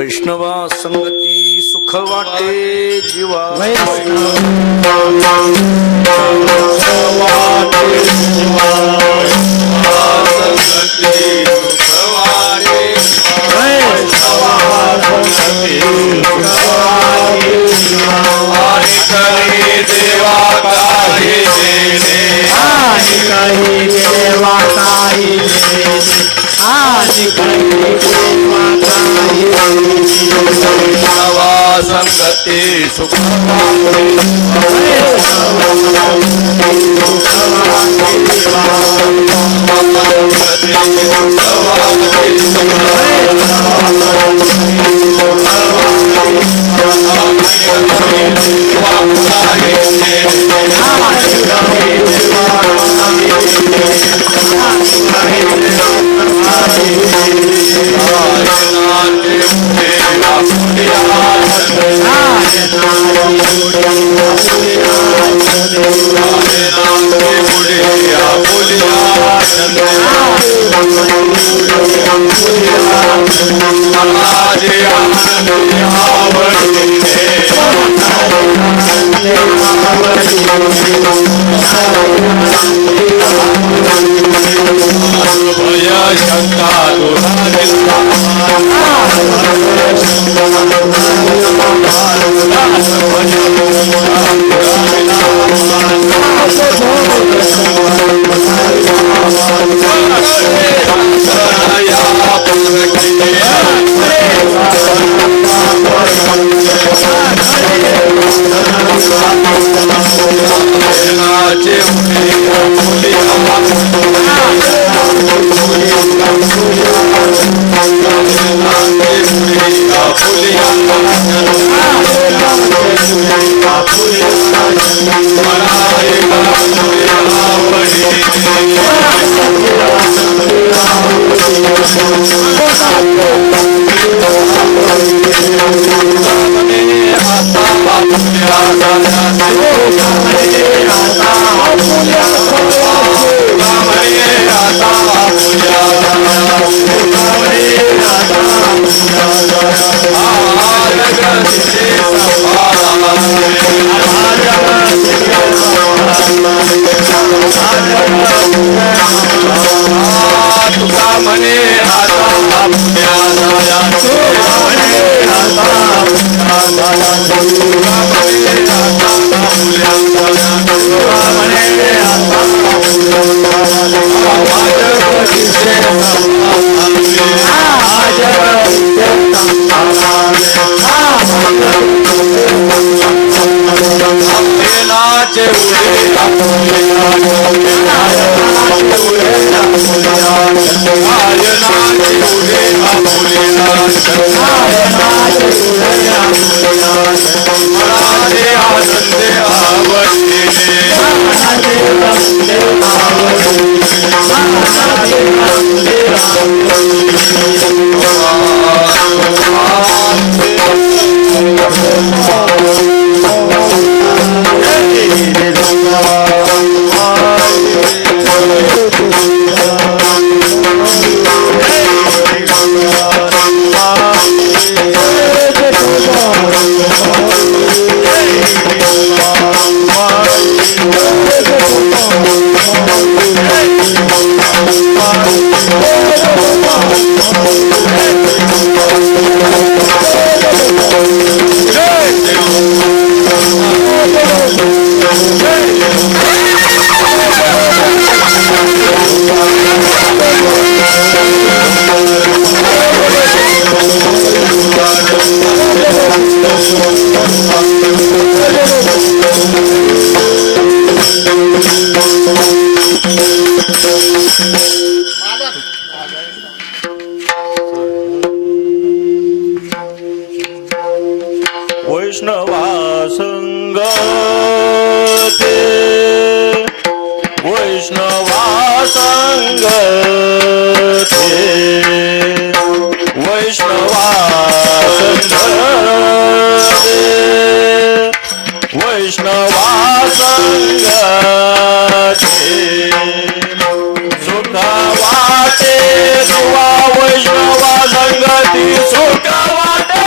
वैष्णवा संगती सुख वाटे जीवा संगती सुख वैष्णवा संगते वैष्णवा संगते वैष्णवा संगते वैष्णवा संगते सुख वाटे तुवा वैष्णवा संगती सुख वाटे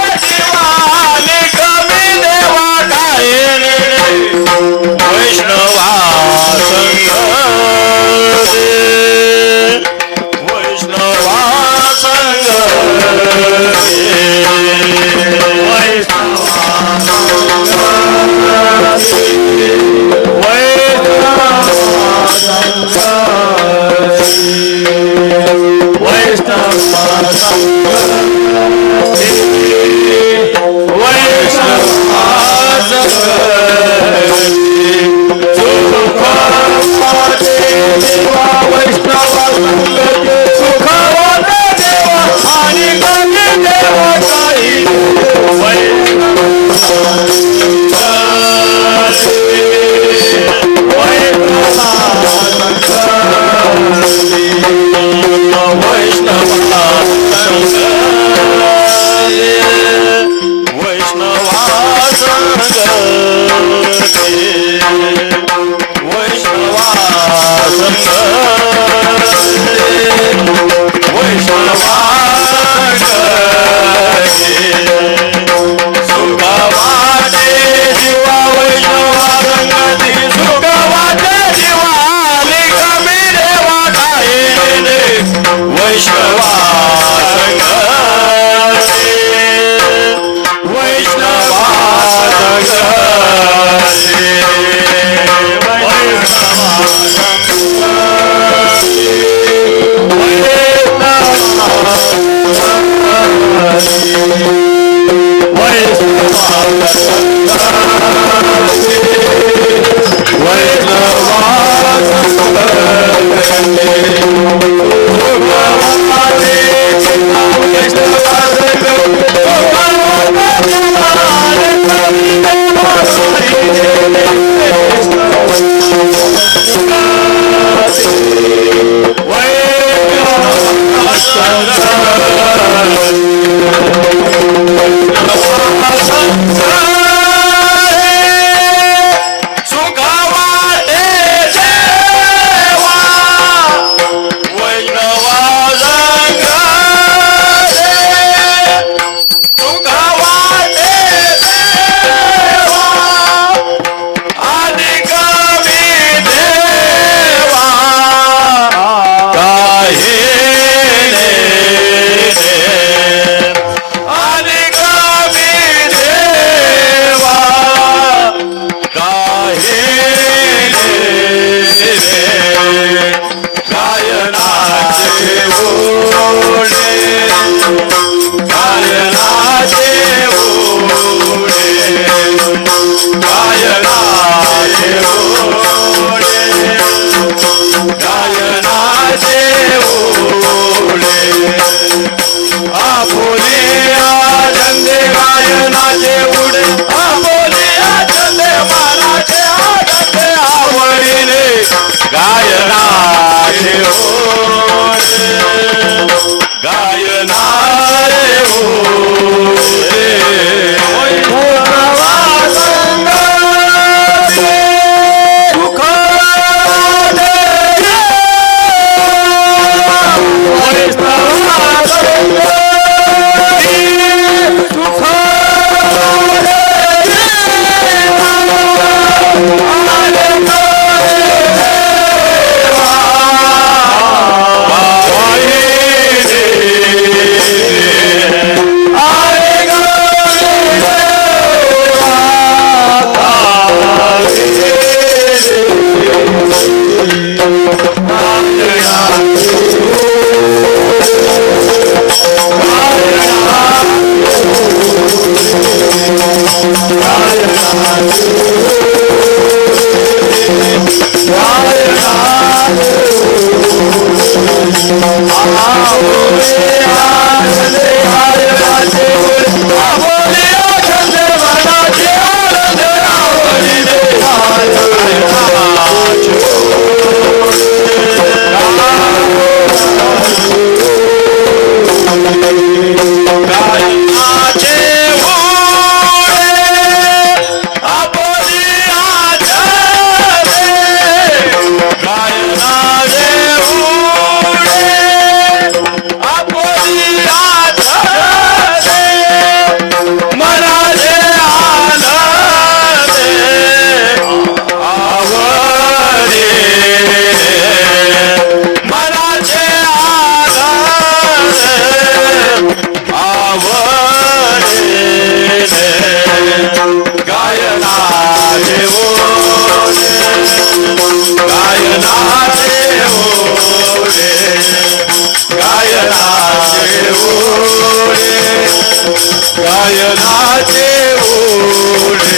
गायनाचे ओढे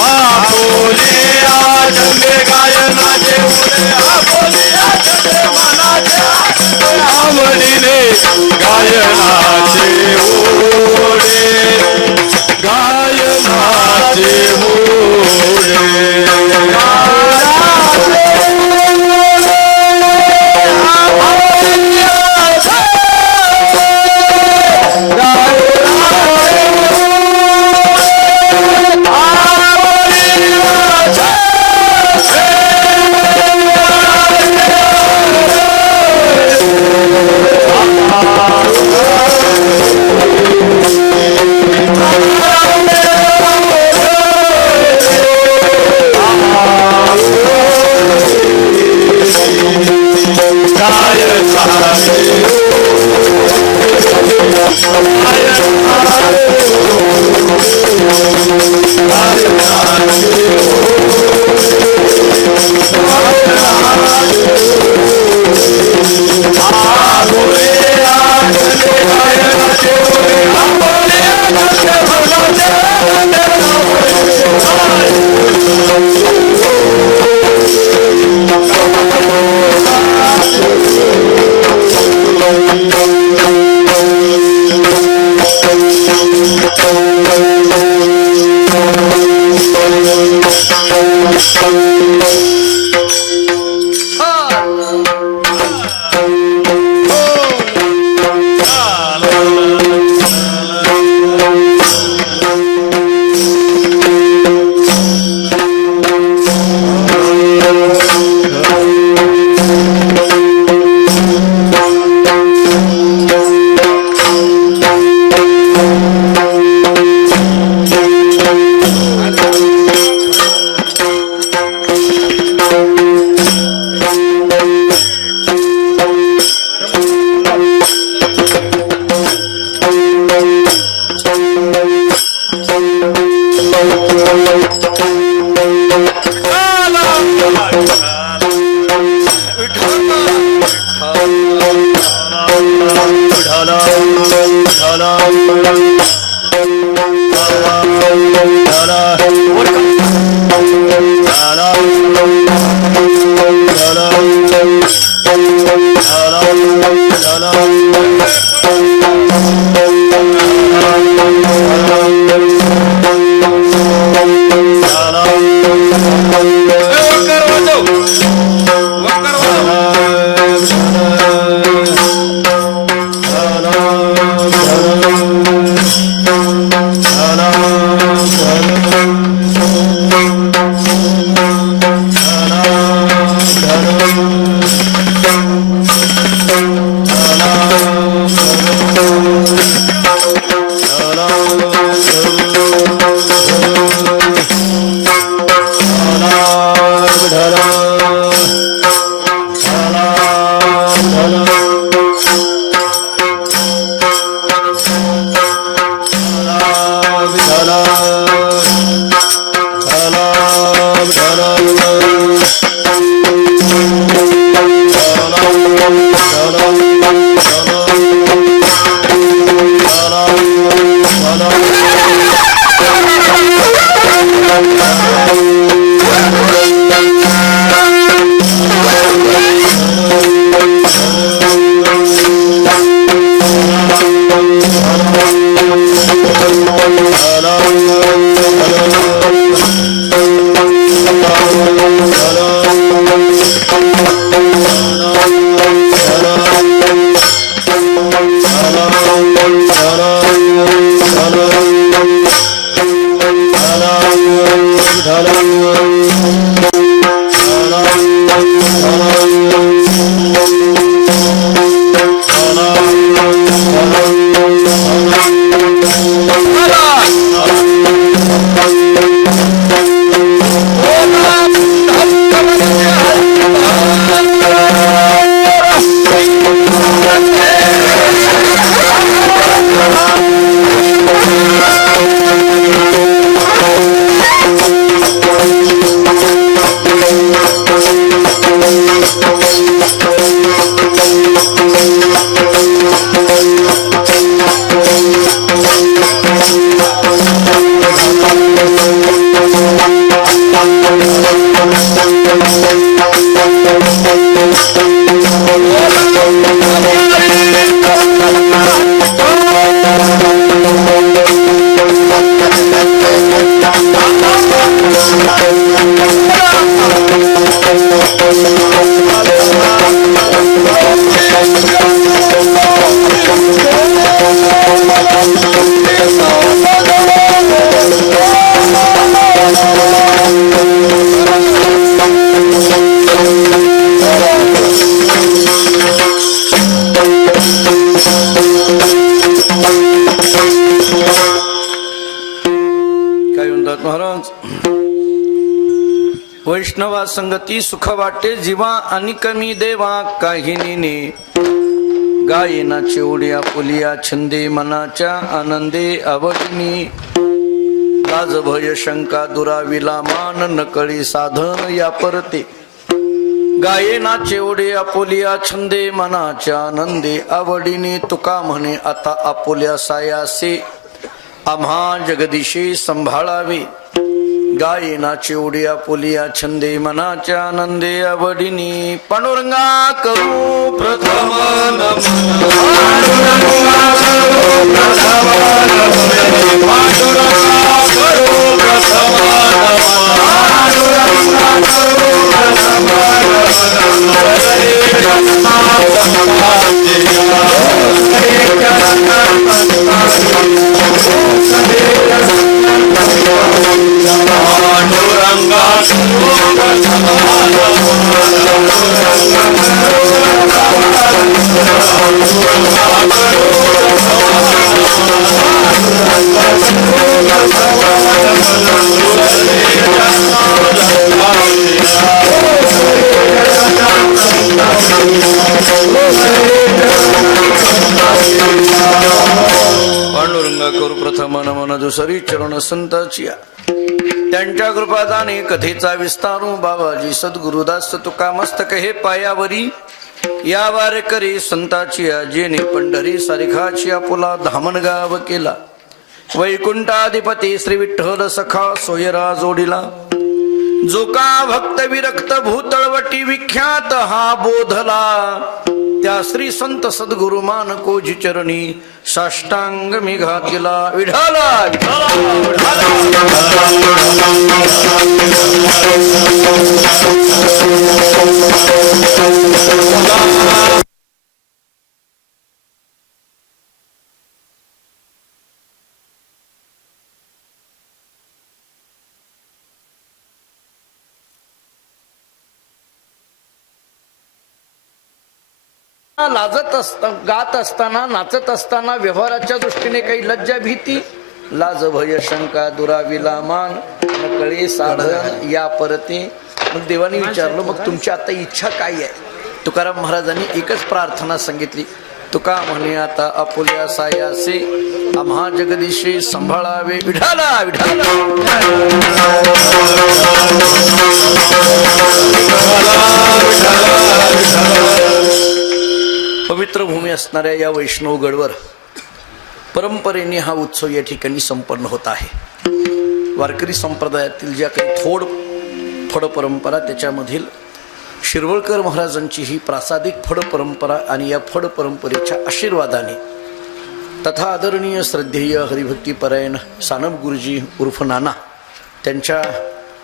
आपोले आजमे गायनाचे ओढे आपोले आजमे मनाचे आवडीने गायनाचे ओढे गायनाचे ओढे Hallelujah. वैष्णवा संगती सुख वाटे जीवा आणि कमी देवा काहिनीने गायना चिवड्या पुलिया छंदे मनाच्या आनंदे आवडीने लाज भय शंका दुराविला मान नकळी साधन या परते गायना चिवडे आपुलिया छंदे मनाच्या आनंदे आवडीने तुका म्हणे आता आपुल्या सायासे आम्हा जगदीशी संभाळावे गायना चिवड्या पुलिया छंदे मनाच्या आनंदे आवडीनी पांडुरंगा करू प्रथम पांडुरंगा करू प्रथम नमन दुसरी चरण संताचिया त्यांच्या कृपादाने कथेचा विस्तारू बाबाजी सद्गुरुदास तुका मस्तक हे पायावरी या वारकरी संताची जेने पंढरी सारिखाची आपुला धामणगाव केला. वैकुंठाधिपती श्री विठ्ठल सखा सोयरा जोडीला. जो का भक्त विरक्त भूतळवटी विख्यात हा बोधला. त्या श्री संत सद्गुरु मानकोजी चरणी साष्टांग मी घातला. विठाला लाजत असता, गात असताना, नाचत असताना व्यवहाराच्या दृष्टीने काही लज्जा भीती, लाज भय शंका दुराविला मान कळे साधन या परते. मग देवाने विचारलं, मग तुमची आता इच्छा काय आहे? तुकाराम महाराजांनी एकच प्रार्थना सांगितली. तुका म्हणे आता आपुल्या सायासे आम्हा जगदीशे सांभाळावे. विठाला विठाला पवित्र भूमी असणाऱ्या या वैष्णवगडवर परंपरेने हा उत्सव या ठिकाणी संपन्न होत आहे. वारकरी संप्रदायातील ज्या काही फड परंपरा, त्याच्यामधील शिरवळकर महाराजांची ही प्रासादिक फड परंपरा आणि या फड परंपरेच्या आशीर्वादाने तथा आदरणीय श्रद्धेय हरिभक्तीपरायण सानप गुरुजी उर्फ नाना त्यांच्या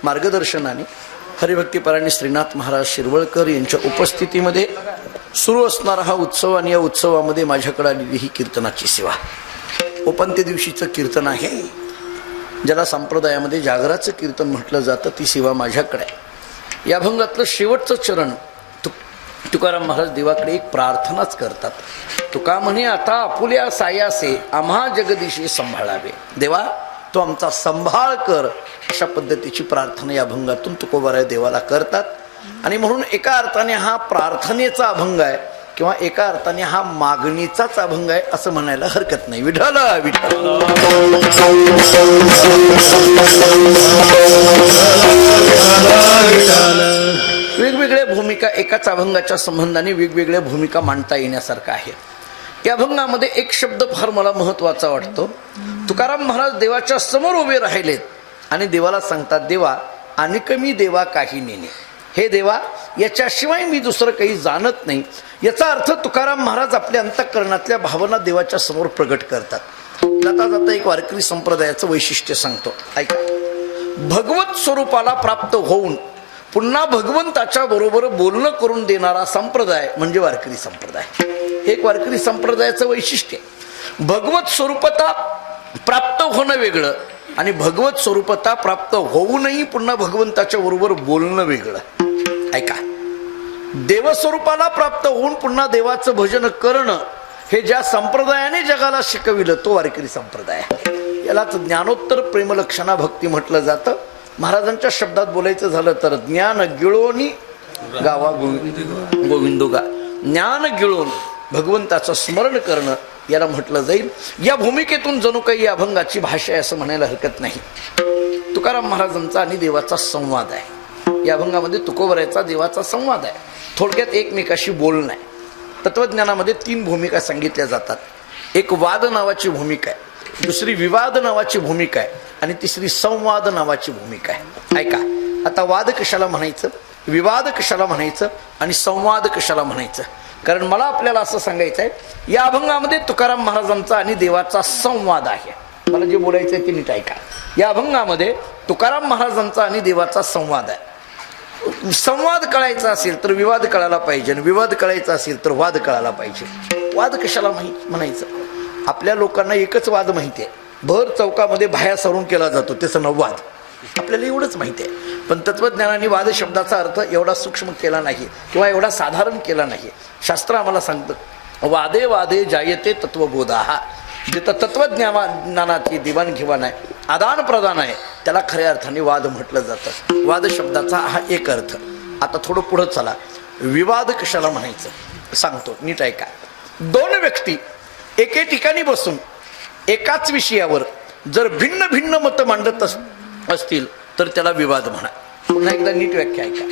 मार्गदर्शनाने हरिभक्तीपरायण श्रीनाथ महाराज शिरवळकर यांच्या उपस्थितीमध्ये सुरू असणारा हा उत्सव आणि या उत्सवामध्ये माझ्याकडे आलेली ही कीर्तनाची सेवा. उपांत्य दिवशीचं कीर्तन आहे, ज्याला संप्रदायामध्ये जागराचं कीर्तन म्हटलं जातं. ती सेवा माझ्याकडे आहे. या अभंगातलं शेवटचं चरण तुकाराम महाराज देवाकडे एक प्रार्थनाच करतात. तुका म्हणे आता आपुल्या सायासे आम्हा जगदीशी सांभाळावे. देवा तो आमचा संभाळ कर, अशा पद्धतीची प्रार्थना या अभंगातून तुकोबाराय देवाला करतात. आणि म्हणून एका अर्थाने हा प्रार्थनेचा अभंग आहे किंवा एका अर्थाने हा मागणीचाच अभंग आहे असं म्हणायला हरकत नाही. विठ्ठल विठ्ठल वेगवेगळ्या भूमिका एकाच अभंगाच्या संबंधाने वेगवेगळ्या भूमिका मांडता येण्यासारखं आहे. या अभंगामध्ये एक शब्द फार मला महत्वाचा वाटतो. तुकाराम महाराज देवाच्या समोर उभे राहिलेत आणि देवाला सांगतात, देवा आणि कमी देवा काही नेणे. हे देवा, याच्याशिवाय मी दुसरं काही जाणत नाही. याचा अर्थ तुकाराम महाराज आपल्या अंतःकरणातल्या भावना देवाच्या समोर प्रगट करतात. जाता जाता एक वारकरी संप्रदायाचं वैशिष्ट्य सांगतो, ऐका. भगवत स्वरूपाला प्राप्त होऊन पुन्हा भगवंताच्या बरोबर बोलणं करून देणारा संप्रदाय म्हणजे वारकरी संप्रदाय. एक वारकरी संप्रदायाचं वैशिष्ट्य, भगवत स्वरूपता प्राप्त होणं वेगळं आणि भगवत स्वरूपता प्राप्त होऊनही पुन्हा भगवंताच्या बरोबर बोलणं वेगळं. ऐका, देवस्वरूपाला प्राप्त होऊन पुन्हा देवाचं भजन करणं हे ज्या संप्रदायाने जगाला शिकविलं तो वारकरी संप्रदाय. यालाच ज्ञानोत्तर प्रेमलक्षणा भक्ती म्हटलं जातं. महाराजांच्या शब्दात बोलायचं झालं तर ज्ञान गिळोनी गावा गोविंदोगा. ज्ञान गिळून भगवंताचं स्मरण करणं याला म्हटलं जाईल. या भूमिकेतून जणू काही या अभंगाची भाषा आहे असं म्हणायला हरकत नाही. तुकाराम महाराजांचा आणि देवाचा संवाद आहे. या अभंगामध्ये तुकोबरायचा देवाचा संवाद आहे. थोडक्यात एकमेकाशी बोलणं आहे. तत्वज्ञानामध्ये 3 भूमिका सांगितल्या जातात. एक वाद नावाची भूमिका आहे, दुसरी विवाद नावाची भूमिका आहे आणि तिसरी संवाद नावाची भूमिका आहे. ऐका, आता वाद कशाला म्हणायचं, विवाद कशाला म्हणायचं आणि संवाद कशाला म्हणायचं? कारण मला आपल्याला असं सांगायचं आहे, या अभंगामध्ये तुकाराम महाराजांचा आणि देवाचा संवाद आहे. मला जे बोलायचं आहे ते नीट ऐका. या अभंगामध्ये तुकाराम महाराजांचा आणि देवाचा संवाद आहे. संवाद कळायचा असेल तर विवाद कळायला पाहिजे आणि विवाद कळायचा असेल तर वाद कळायला पाहिजे. वाद कशाला म्हणायचं? आपल्या लोकांना एकच वाद माहिती आहे, भर चौकामध्ये बाह्या सरून केला जातो, त्याचं नाव वाद. आपल्याला एवढंच माहिती आहे. पण तत्वज्ञानाने वाद शब्दाचा अर्थ एवढा सूक्ष्म केला नाही किंवा एवढा साधारण केला नाही. शास्त्र आम्हाला सांगतं, वादे वादे जायते तत्वबोधा. जिथं तत्वज्ञानाची देवाणघेवाण आहे, आदान प्रदान आहे, त्याला खऱ्या अर्थाने वाद म्हटलं जातं. वाद शब्दाचा हा एक अर्थ. आता थोडं पुढं चला, विवाद कशाला म्हणायचं सांगतो, नीट ऐका. 2 व्यक्ती एके ठिकाणी बसून एकाच विषयावर जर भिन्न भिन्न मतं मांडत असतील तर त्याला विवाद म्हणा. पुन्हा एकदा नीट व्याख्या ऐका.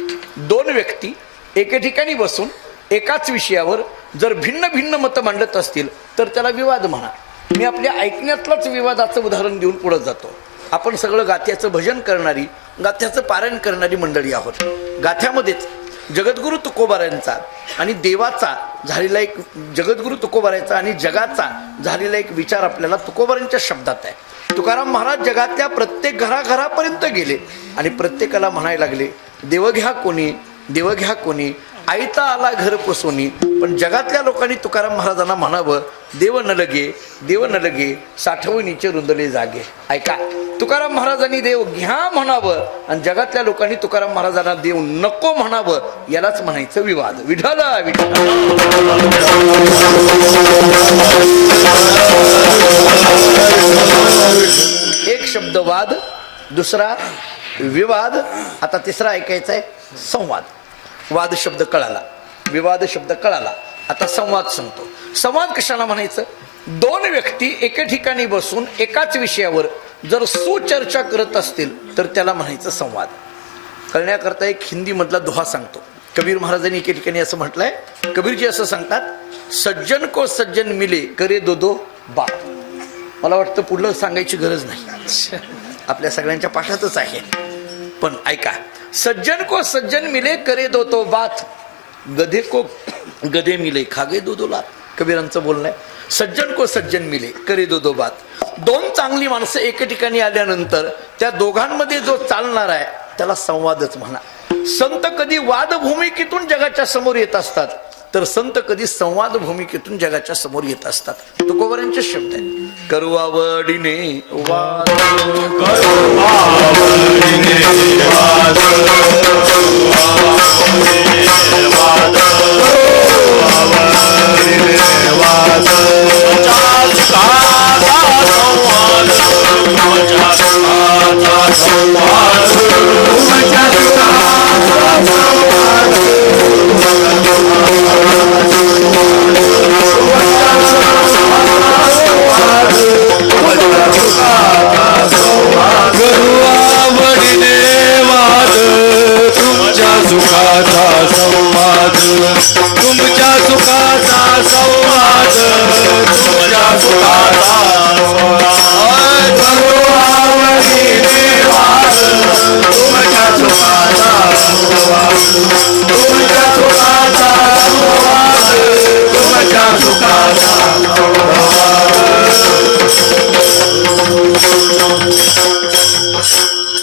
2 व्यक्ती एके ठिकाणी बसून एकाच विषयावर जर भिन्न भिन्न मतं मांडत असतील तर त्याला विवाद म्हणा. मी आपल्या ऐकण्यातलाच विवादाचं उदाहरण देऊन पुढे जातो. आपण सगळं गाथ्याचं भजन करणारी, गाथ्याचं पारायण करणारी मंडळी आहोत. गाथ्यामध्येच जगद्गुरु तुकोबारायांचा आणि देवाचा झालेला एक, जगद्गुरु तुकोबारायांचा आणि जगाचा झालेला एक विचार आपल्याला तुकोबारांच्या शब्दात आहे. तुकाराम महाराज जगातल्या प्रत्येक घराघरापर्यंत गेले आणि प्रत्येकाला म्हणायला लागले, देव घ्या कोणी, देव घ्या कोणी, आयता आला घर पुसोनी. पण जगातल्या लोकांनी तुकाराम महाराजांना म्हणावं, देव न लगे, देव न लगे, साठवणीचे रुंदले जागे. ऐका, तुकाराम महाराजांनी देव घ्या म्हणावं आणि जगातल्या लोकांनी तुकाराम महाराजांना देव नको म्हणावं, यालाच म्हणायचं विवाद. विठ्ठल विठ्ठल. एक शब्द वाद, दुसरा विवाद, आता तिसरा ऐकायचा आहे संवाद. वाद शब्द कळाला, विवाद शब्द कळाला, आता संवाद सांगतो. संवाद कशाला म्हणायचं? दोन व्यक्ती एके ठिकाणी बसून एकाच विषयावर जर सुचर्चा करत असतील तर त्याला म्हणायचं संवाद. कळण्याकरता एक हिंदी मधला दोहा सांगतो. कबीर महाराजांनी एके ठिकाणी असं म्हटलंय, कबीरजी असं सांगतात, सज्जन को सज्जन मिले करे दो दो बात. मला वाटतं पुढलं सांगायची गरज नाही, आपल्या सगळ्यांच्या पाठातच आहे. पण ऐका, सज्जन को सज्जन मिले करे दो तो बात, गधे को गधे मिले खागे दो दो लात. कबीरांचं बोलणं आहे, सज्जन को सज्जन मिले करे दो दो बात. दोन चांगली माणसं एके ठिकाणी आल्यानंतर त्या दोघांमध्ये जो चालणार आहे त्याला संवादच म्हणा. संत कधी वाद भूमिकेतून जगाच्या समोर येत असतात तर संत कधी संवाद भूमिकेतून जगाच्या समोर येत असतात. तुकोबारांचे शब्द आहेत, करू आवडीने वाद, करू आवडीने वाद, वाद, आवडीने वाद, तुमच्या सुखाचा संवाद, तुमच्या सुखाचा संवाद, तुमच्या सुखाचा संवाद, करू आवडीने वाद, तुमच्या सुखाचा संवाद, तुमच्या सुखाचा संवाद, तुमच्या सुखाचा संवाद, करू आवडीने वाद, तुमच्या सुखाचा संवाद, तुमच्या सुखाचा संवाद, तुमच्या सुखाचा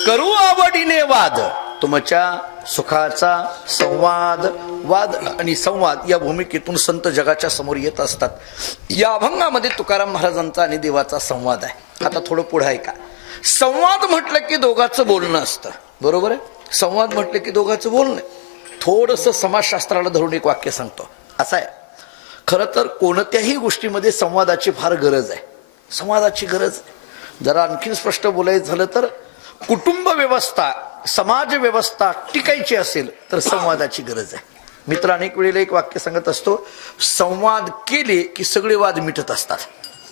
करू आवडीने वाद, तुमच्या सुखाचा संवाद. वाद आणि संवाद या भूमिकेतून संत जगाच्या समोर येत असतात. या अभंगामध्ये तुकाराम महाराजांचा आणि देवाचा संवाद आहे. आता थोडं पुढे ऐका. संवाद म्हटलं की दोघांचं बोलणं असतं, बरोबर आहे? संवाद म्हटलं की दोघांचं बोलणं. थोडस समाजशास्त्राला धरून एक वाक्य सांगतो. असं आहे, खरं तर कोणत्याही गोष्टीमध्ये संवादाची फार गरज आहे, संवादाची गरज आहे. जरा आणखीन स्पष्ट बोलायचं झालं तर कुटुंब व्यवस्था, समाज व्यवस्था टिकायची असेल तर संवादाची गरज आहे. मित्र अनेक वेळेला एक वाक्य सांगत असतो, संवाद केले की सगळे वाद मिटत असतात.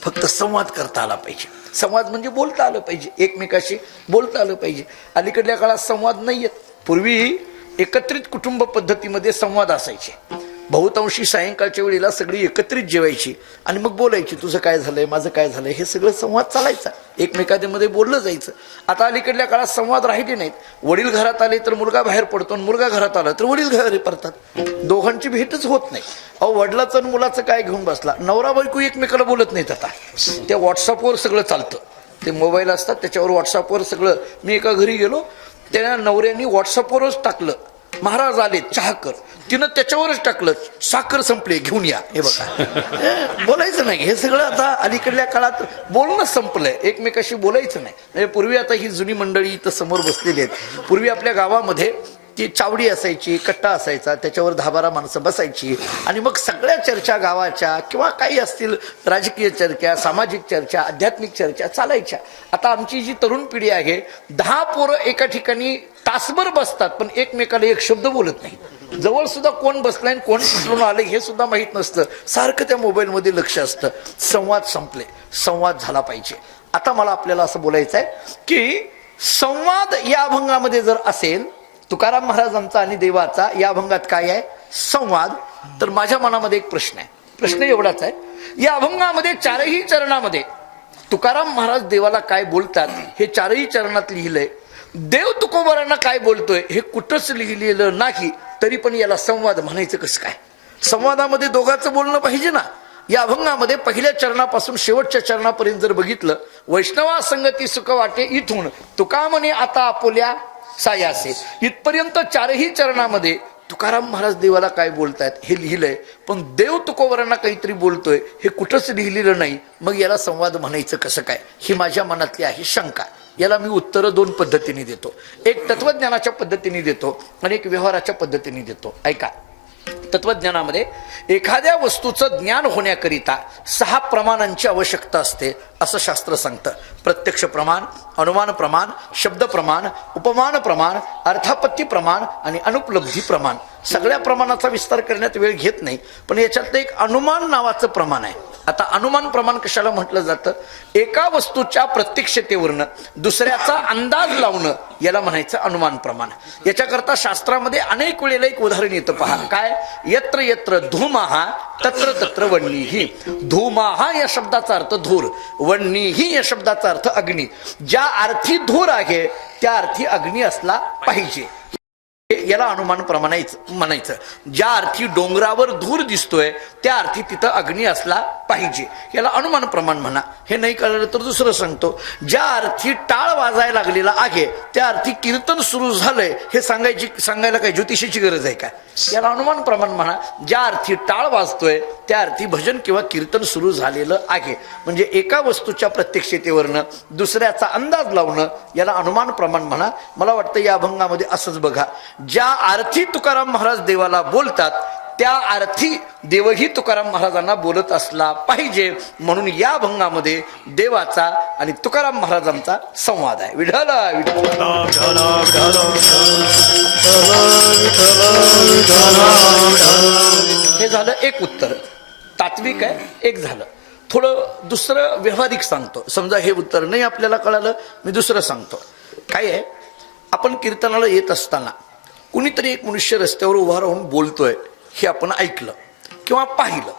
फक्त संवाद करता आला पाहिजे. संवाद म्हणजे बोलता आलं पाहिजे, एकमेकाशी बोलता आलं पाहिजे. अलीकडल्या काळात संवाद नाही आहेत. पूर्वी एकत्रित कुटुंब पद्धतीमध्ये संवाद असायचे. बहुतांशी सायंकाळच्या वेळेला सगळी एकत्रित जेवायची आणि मग बोलायची, तुझं काय झालंय, माझं काय झालंय, हे सगळं संवाद चालायचा, एकमेकांमध्ये बोललं जायचं. आता अलीकडल्या काळात संवाद राहिले नाहीत. वडील घरात आले तर मुलगा बाहेर पडतो आणि मुलगा घरात आला तर वडील घरी पडतात. दोघांची भेटच होत नाही. अहो, वडिलाचं आणि मुलाचं काय घेऊन बसला, नवरा बायको एकमेकाला बोलत नाहीत. आता त्या व्हॉट्सअपवर सगळं चालतं, ते मोबाईल असतात त्याच्यावर व्हॉट्सअपवर सगळं. मी एका घरी गेलो, त्या नवऱ्याने व्हॉट्सअपवरच टाकलं, महाराज आले चहा कर, तिनं त्याच्यावरच टाकलं, साखर संपले घेऊन या. हे बघा, बोलायचं नाही. हे सगळं आता अलीकडल्या काळात बोलणं संपलंय, एकमेकाशी बोलायचं नाही. म्हणजे पूर्वी, आता ही जुनी मंडळी इथं समोर बसलेली आहेत, पूर्वी आपल्या गावामध्ये ती चावडी असायची, कट्टा असायचा, त्याच्यावर 10-12 माणसं बसायची आणि मग सगळ्या चर्चा गावाच्या किंवा काही असतील राजकीय चर्चा, सामाजिक चर्चा, आध्यात्मिक चर्चा चालायच्या. आता आमची जी तरुण पिढी आहे, 10 पोरं एका ठिकाणी तासभर बसतात पण एकमेकाला एक शब्द बोलत नाही. जवळ सुद्धा कोण बसलाय, कोण कुठून आले हे सुद्धा माहीत नसतं. सारखं त्या मोबाईलमध्ये लक्ष असतं. संवाद संपले, संवाद झाला पाहिजे. आता मला आपल्याला असं बोलायचं आहे की संवाद या अभंगामध्ये जर असेल, तुकाराम महाराजांचा आणि देवाचा, या अभंगात काय आहे? संवाद. तर माझ्या मनामध्ये एक प्रश्न आहे. प्रश्न एवढाच आहे, या अभंगामध्ये चारही चरणामध्ये तुकाराम महाराज देवाला काय बोलतात हे चारही चरणात लिहिलंय. देव तुकोबारांना काय बोलतोय हे कुठंच लिहिलेलं नाही, तरी पण याला संवाद म्हणायचं कसं काय? संवादामध्ये दोघांचं बोलणं पाहिजे ना. या अभंगामध्ये पहिल्या चरणापासून शेवटच्या चरणापर्यंत जर बघितलं, वैष्णवा संगती सुख वाटे इथून तुका म्हणे आता आपोल्या सायासे, इथपर्यंत चारही चरणामध्ये तुकाराम महाराज देवाला काय बोलतायत हे लिहिलंय, पण देव तुकोबारांना काहीतरी बोलतोय हे कुठंच लिहिलेलं नाही. मग याला संवाद म्हणायचं कसं काय, ही माझ्या मनातली आहे शंका. याला मी उत्तरं दोन पद्धतीने देतो. एक तत्वज्ञानाच्या पद्धतीने देतो आणि एक व्यवहाराच्या पद्धतीने देतो. ऐका, तत्वज्ञानामध्ये एखाद्या वस्तूचं ज्ञान होण्याकरिता 6 प्रमाणांची आवश्यकता असते असं शास्त्र सांगतं. प्रत्यक्ष प्रमाण, अनुमान प्रमाण, शब्द प्रमाण, उपमान प्रमाण, अर्थापत्ती प्रमाण आणि अनुपलब्धी प्रमाण. सगळ्या प्रमाणाचा विस्तार करण्यात वेळ घेत नाही, पण याच्यातलं एक अनुमान नावाचं प्रमाण आहे. आता अनुमान प्रमाण कशाला म्हटलं जातं? एका वस्तूच्या प्रत्यक्षतेवरनं दुसऱ्याचा अंदाज लावणं याला म्हणायचं अनुमान प्रमाण. याच्याकरता शास्त्रामध्ये अनेक वेळेला एक उदाहरण येतं पहा. काय? यत्र यत्र धूमहा तत्र तत्र वह्निही. धूमहा या शब्दाचा अर्थ धूर, वह्निही या शब्दाचा अर्थ अग्नी. ज्या अर्थी धूर आहे त्या अर्थी अग्नी असला पाहिजे, याला अनुमान प्रमाण म्हणायचं. ज्या अर्थी डोंगरावर धूर दिसतोय त्या अर्थी तिथं अग्नी असला पाहिजे, याला अनुमान प्रमाण म्हणा. हे नाही कळलं तर दुसरं सांगतो. ज्या अर्थी टाळ वाजायला लागलेला आहे त्या अर्थी कीर्तन सुरू झालंय हे सांगायला काय ज्योतिषीची गरज आहे का? याला अनुमान प्रमाण म्हणा. ज्या अर्थी टाळ वाजतोय त्या अर्थी भजन किंवा कीर्तन सुरू झालेलं आहे. म्हणजे एका वस्तूच्या प्रत्यक्षतेवरनं दुसऱ्याचा अंदाज लावणं याला अनुमान प्रमाण म्हणा. मला वाटतं या अभंगामध्ये असंच बघा, ज्या अर्थी तुकाराम महाराज देवाला बोलतात त्या अर्थी देवही तुकाराम महाराजांना बोलत असला पाहिजे. म्हणून या अभंगामध्ये देवाचा आणि तुकाराम महाराजांचा संवाद आहे. विठ्ठल हे झालं एक उत्तर, तात्विक आहे. एक झालं. थोडं दुसरं व्यवहारिक सांगतो. समजा हे उत्तर नाही आपल्याला कळालं, मी दुसरं सांगतो. काय आहे, आपण कीर्तनाला येत असताना कुणीतरी एक मनुष्य रस्त्यावर उभा राहून बोलतोय हे आपण ऐकलं किंवा पाहिलं.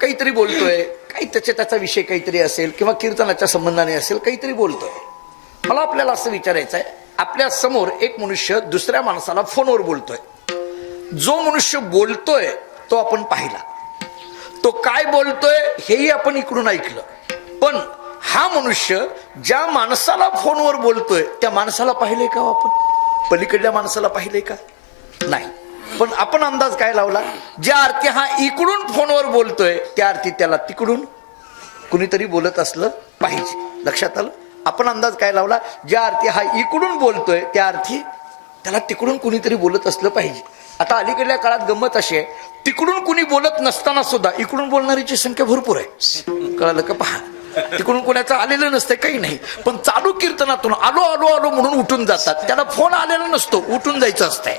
काहीतरी बोलतोय, काही त्याचा विषय काहीतरी असेल किंवा कीर्तनाच्या संबंधाने असेल, काहीतरी बोलतोय. मला आपल्याला असं विचारायचं आहे, आपल्या समोर एक मनुष्य दुसऱ्या माणसाला फोनवर बोलतोय. जो मनुष्य बोलतोय तो आपण पाहिला, तो काय बोलतोय हेही आपण इकडून ऐकलं. पण हा मनुष्य ज्या माणसाला फोनवर बोलतोय त्या माणसाला पाहिलंय का आपण? पलीकडल्या माणसाला पाहिलंय का? नाही. पण आपण अंदाज काय लावला? ज्या अर्थी हा इकडून फोनवर बोलतोय त्या अर्थी त्याला तिकडून कुणीतरी बोलत असलं पाहिजे. लक्षात आलं? आपण अंदाज काय लावला? ज्या अर्थी हा इकडून बोलतोय त्या अर्थी त्याला तिकडून कुणीतरी बोलत असलं पाहिजे. आता अलीकडल्या काळात गंमत अशी आहे, तिकडून कुणी बोलत नसताना सुद्धा इकडून बोलणारीची संख्या भरपूर आहे. कळलं का? पहा, तिकडून कोणाचं आलेलं नसतं, काही नाही, पण चालू कीर्तनातून आलो आलो आलो म्हणून उठून जातात. त्याला फोन आलेला नसतो, उठून जायचं असतंय.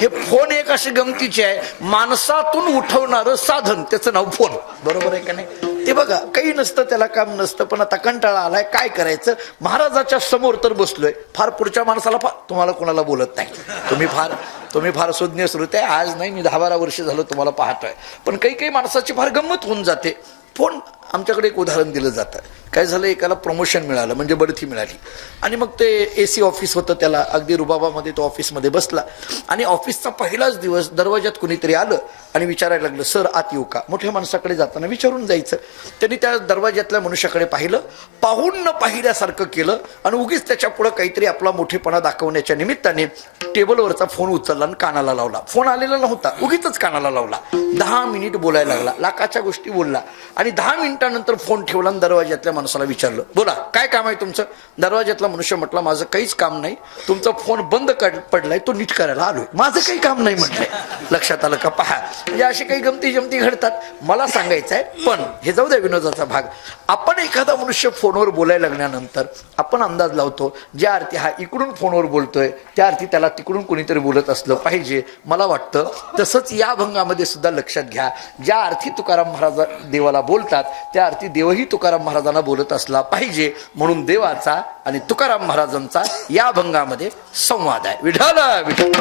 हे फोन एक अशी गमतीची आहे, माणसातून उठवणारं साधन, त्याचं नाव फोन. बरोबर आहे का नाही? ते बघा, काही नसतं, त्याला काम नसतं, पण आता कंटाळा आलाय, काय करायचं? महाराजाच्या समोर तर बसलोय, फार पुढच्या माणसाला तुम्हाला कोणाला बोलत नाही, तुम्ही फार सुज्ञ श्रोते आहे. आज नाही, मी 10-12 वर्ष झालं तुम्हाला पाहतोय. पण काही माणसाची फार गंमत होऊन जाते. फोन आमच्याकडे एक उदाहरण दिलं जातं. काय झालं, एकाला प्रमोशन मिळालं, म्हणजे बढती मिळाली, आणि मग ते AC ऑफिस होतं, त्याला अगदी रुबाबामध्ये तो ऑफिसमध्ये बसला. आणि ऑफिसचा पहिलाच दिवस दरवाजात कुणीतरी आलं आणि विचारायला लागलं, सर आत येऊ का? मोठ्या माणसाकडे जाताना विचारून जायचं. त्यांनी त्या दरवाजातल्या मनुष्याकडे पाहिलं, पाहून न पाहिल्यासारखं केलं आणि उगीच त्याच्या पुढं काहीतरी आपला मोठेपणा दाखवण्याच्या निमित्ताने टेबलवरचा फोन उचलला आणि कानाला लावला. फोन आलेला नव्हता, उगीच कानाला लावला. 10 मिनिट बोलायला लागला, लाखाच्या गोष्टी बोलला. आणि 10 मिनिटानंतर फोन ठेवला आणि दरवाजातल्या माणसाला विचारलं, बोला काय काम आहे तुमचं? दरवाजातला मनुष्य म्हटला, माझं काहीच काम नाही, तुमचा फोन बंद पडलाय, तो नीट करायला आलोय, माझं काही काम नाही म्हटलंय. लक्षात आलं का? पहा, म्हणजे अशी काही गमती जमती घडतात. मला सांगायचं आहे, पण हे जाऊ द्या विनोदाचा भाग. आपण एखादा मनुष्य फोनवर बोलायला लागल्यानंतर आपण अंदाज लावतो, ज्या अर्थी हा इकडून फोनवर बोलतोय त्या अर्थी त्याला तिकडून कोणीतरी बोलत असलं पाहिजे. मला वाटतं तसंच या अभंगामध्ये सुद्धा लक्षात घ्या, ज्या अर्थी तुकाराम महाराज देवाला बोलतात त्या अर्थी देवही तुकाराम महाराजांना बोलत असला पाहिजे, म्हणून देवाचा आणि तुकाराम महाराजांचा या अभंगामध्ये संवाद आहे. विठ्ठल विठ्ठल.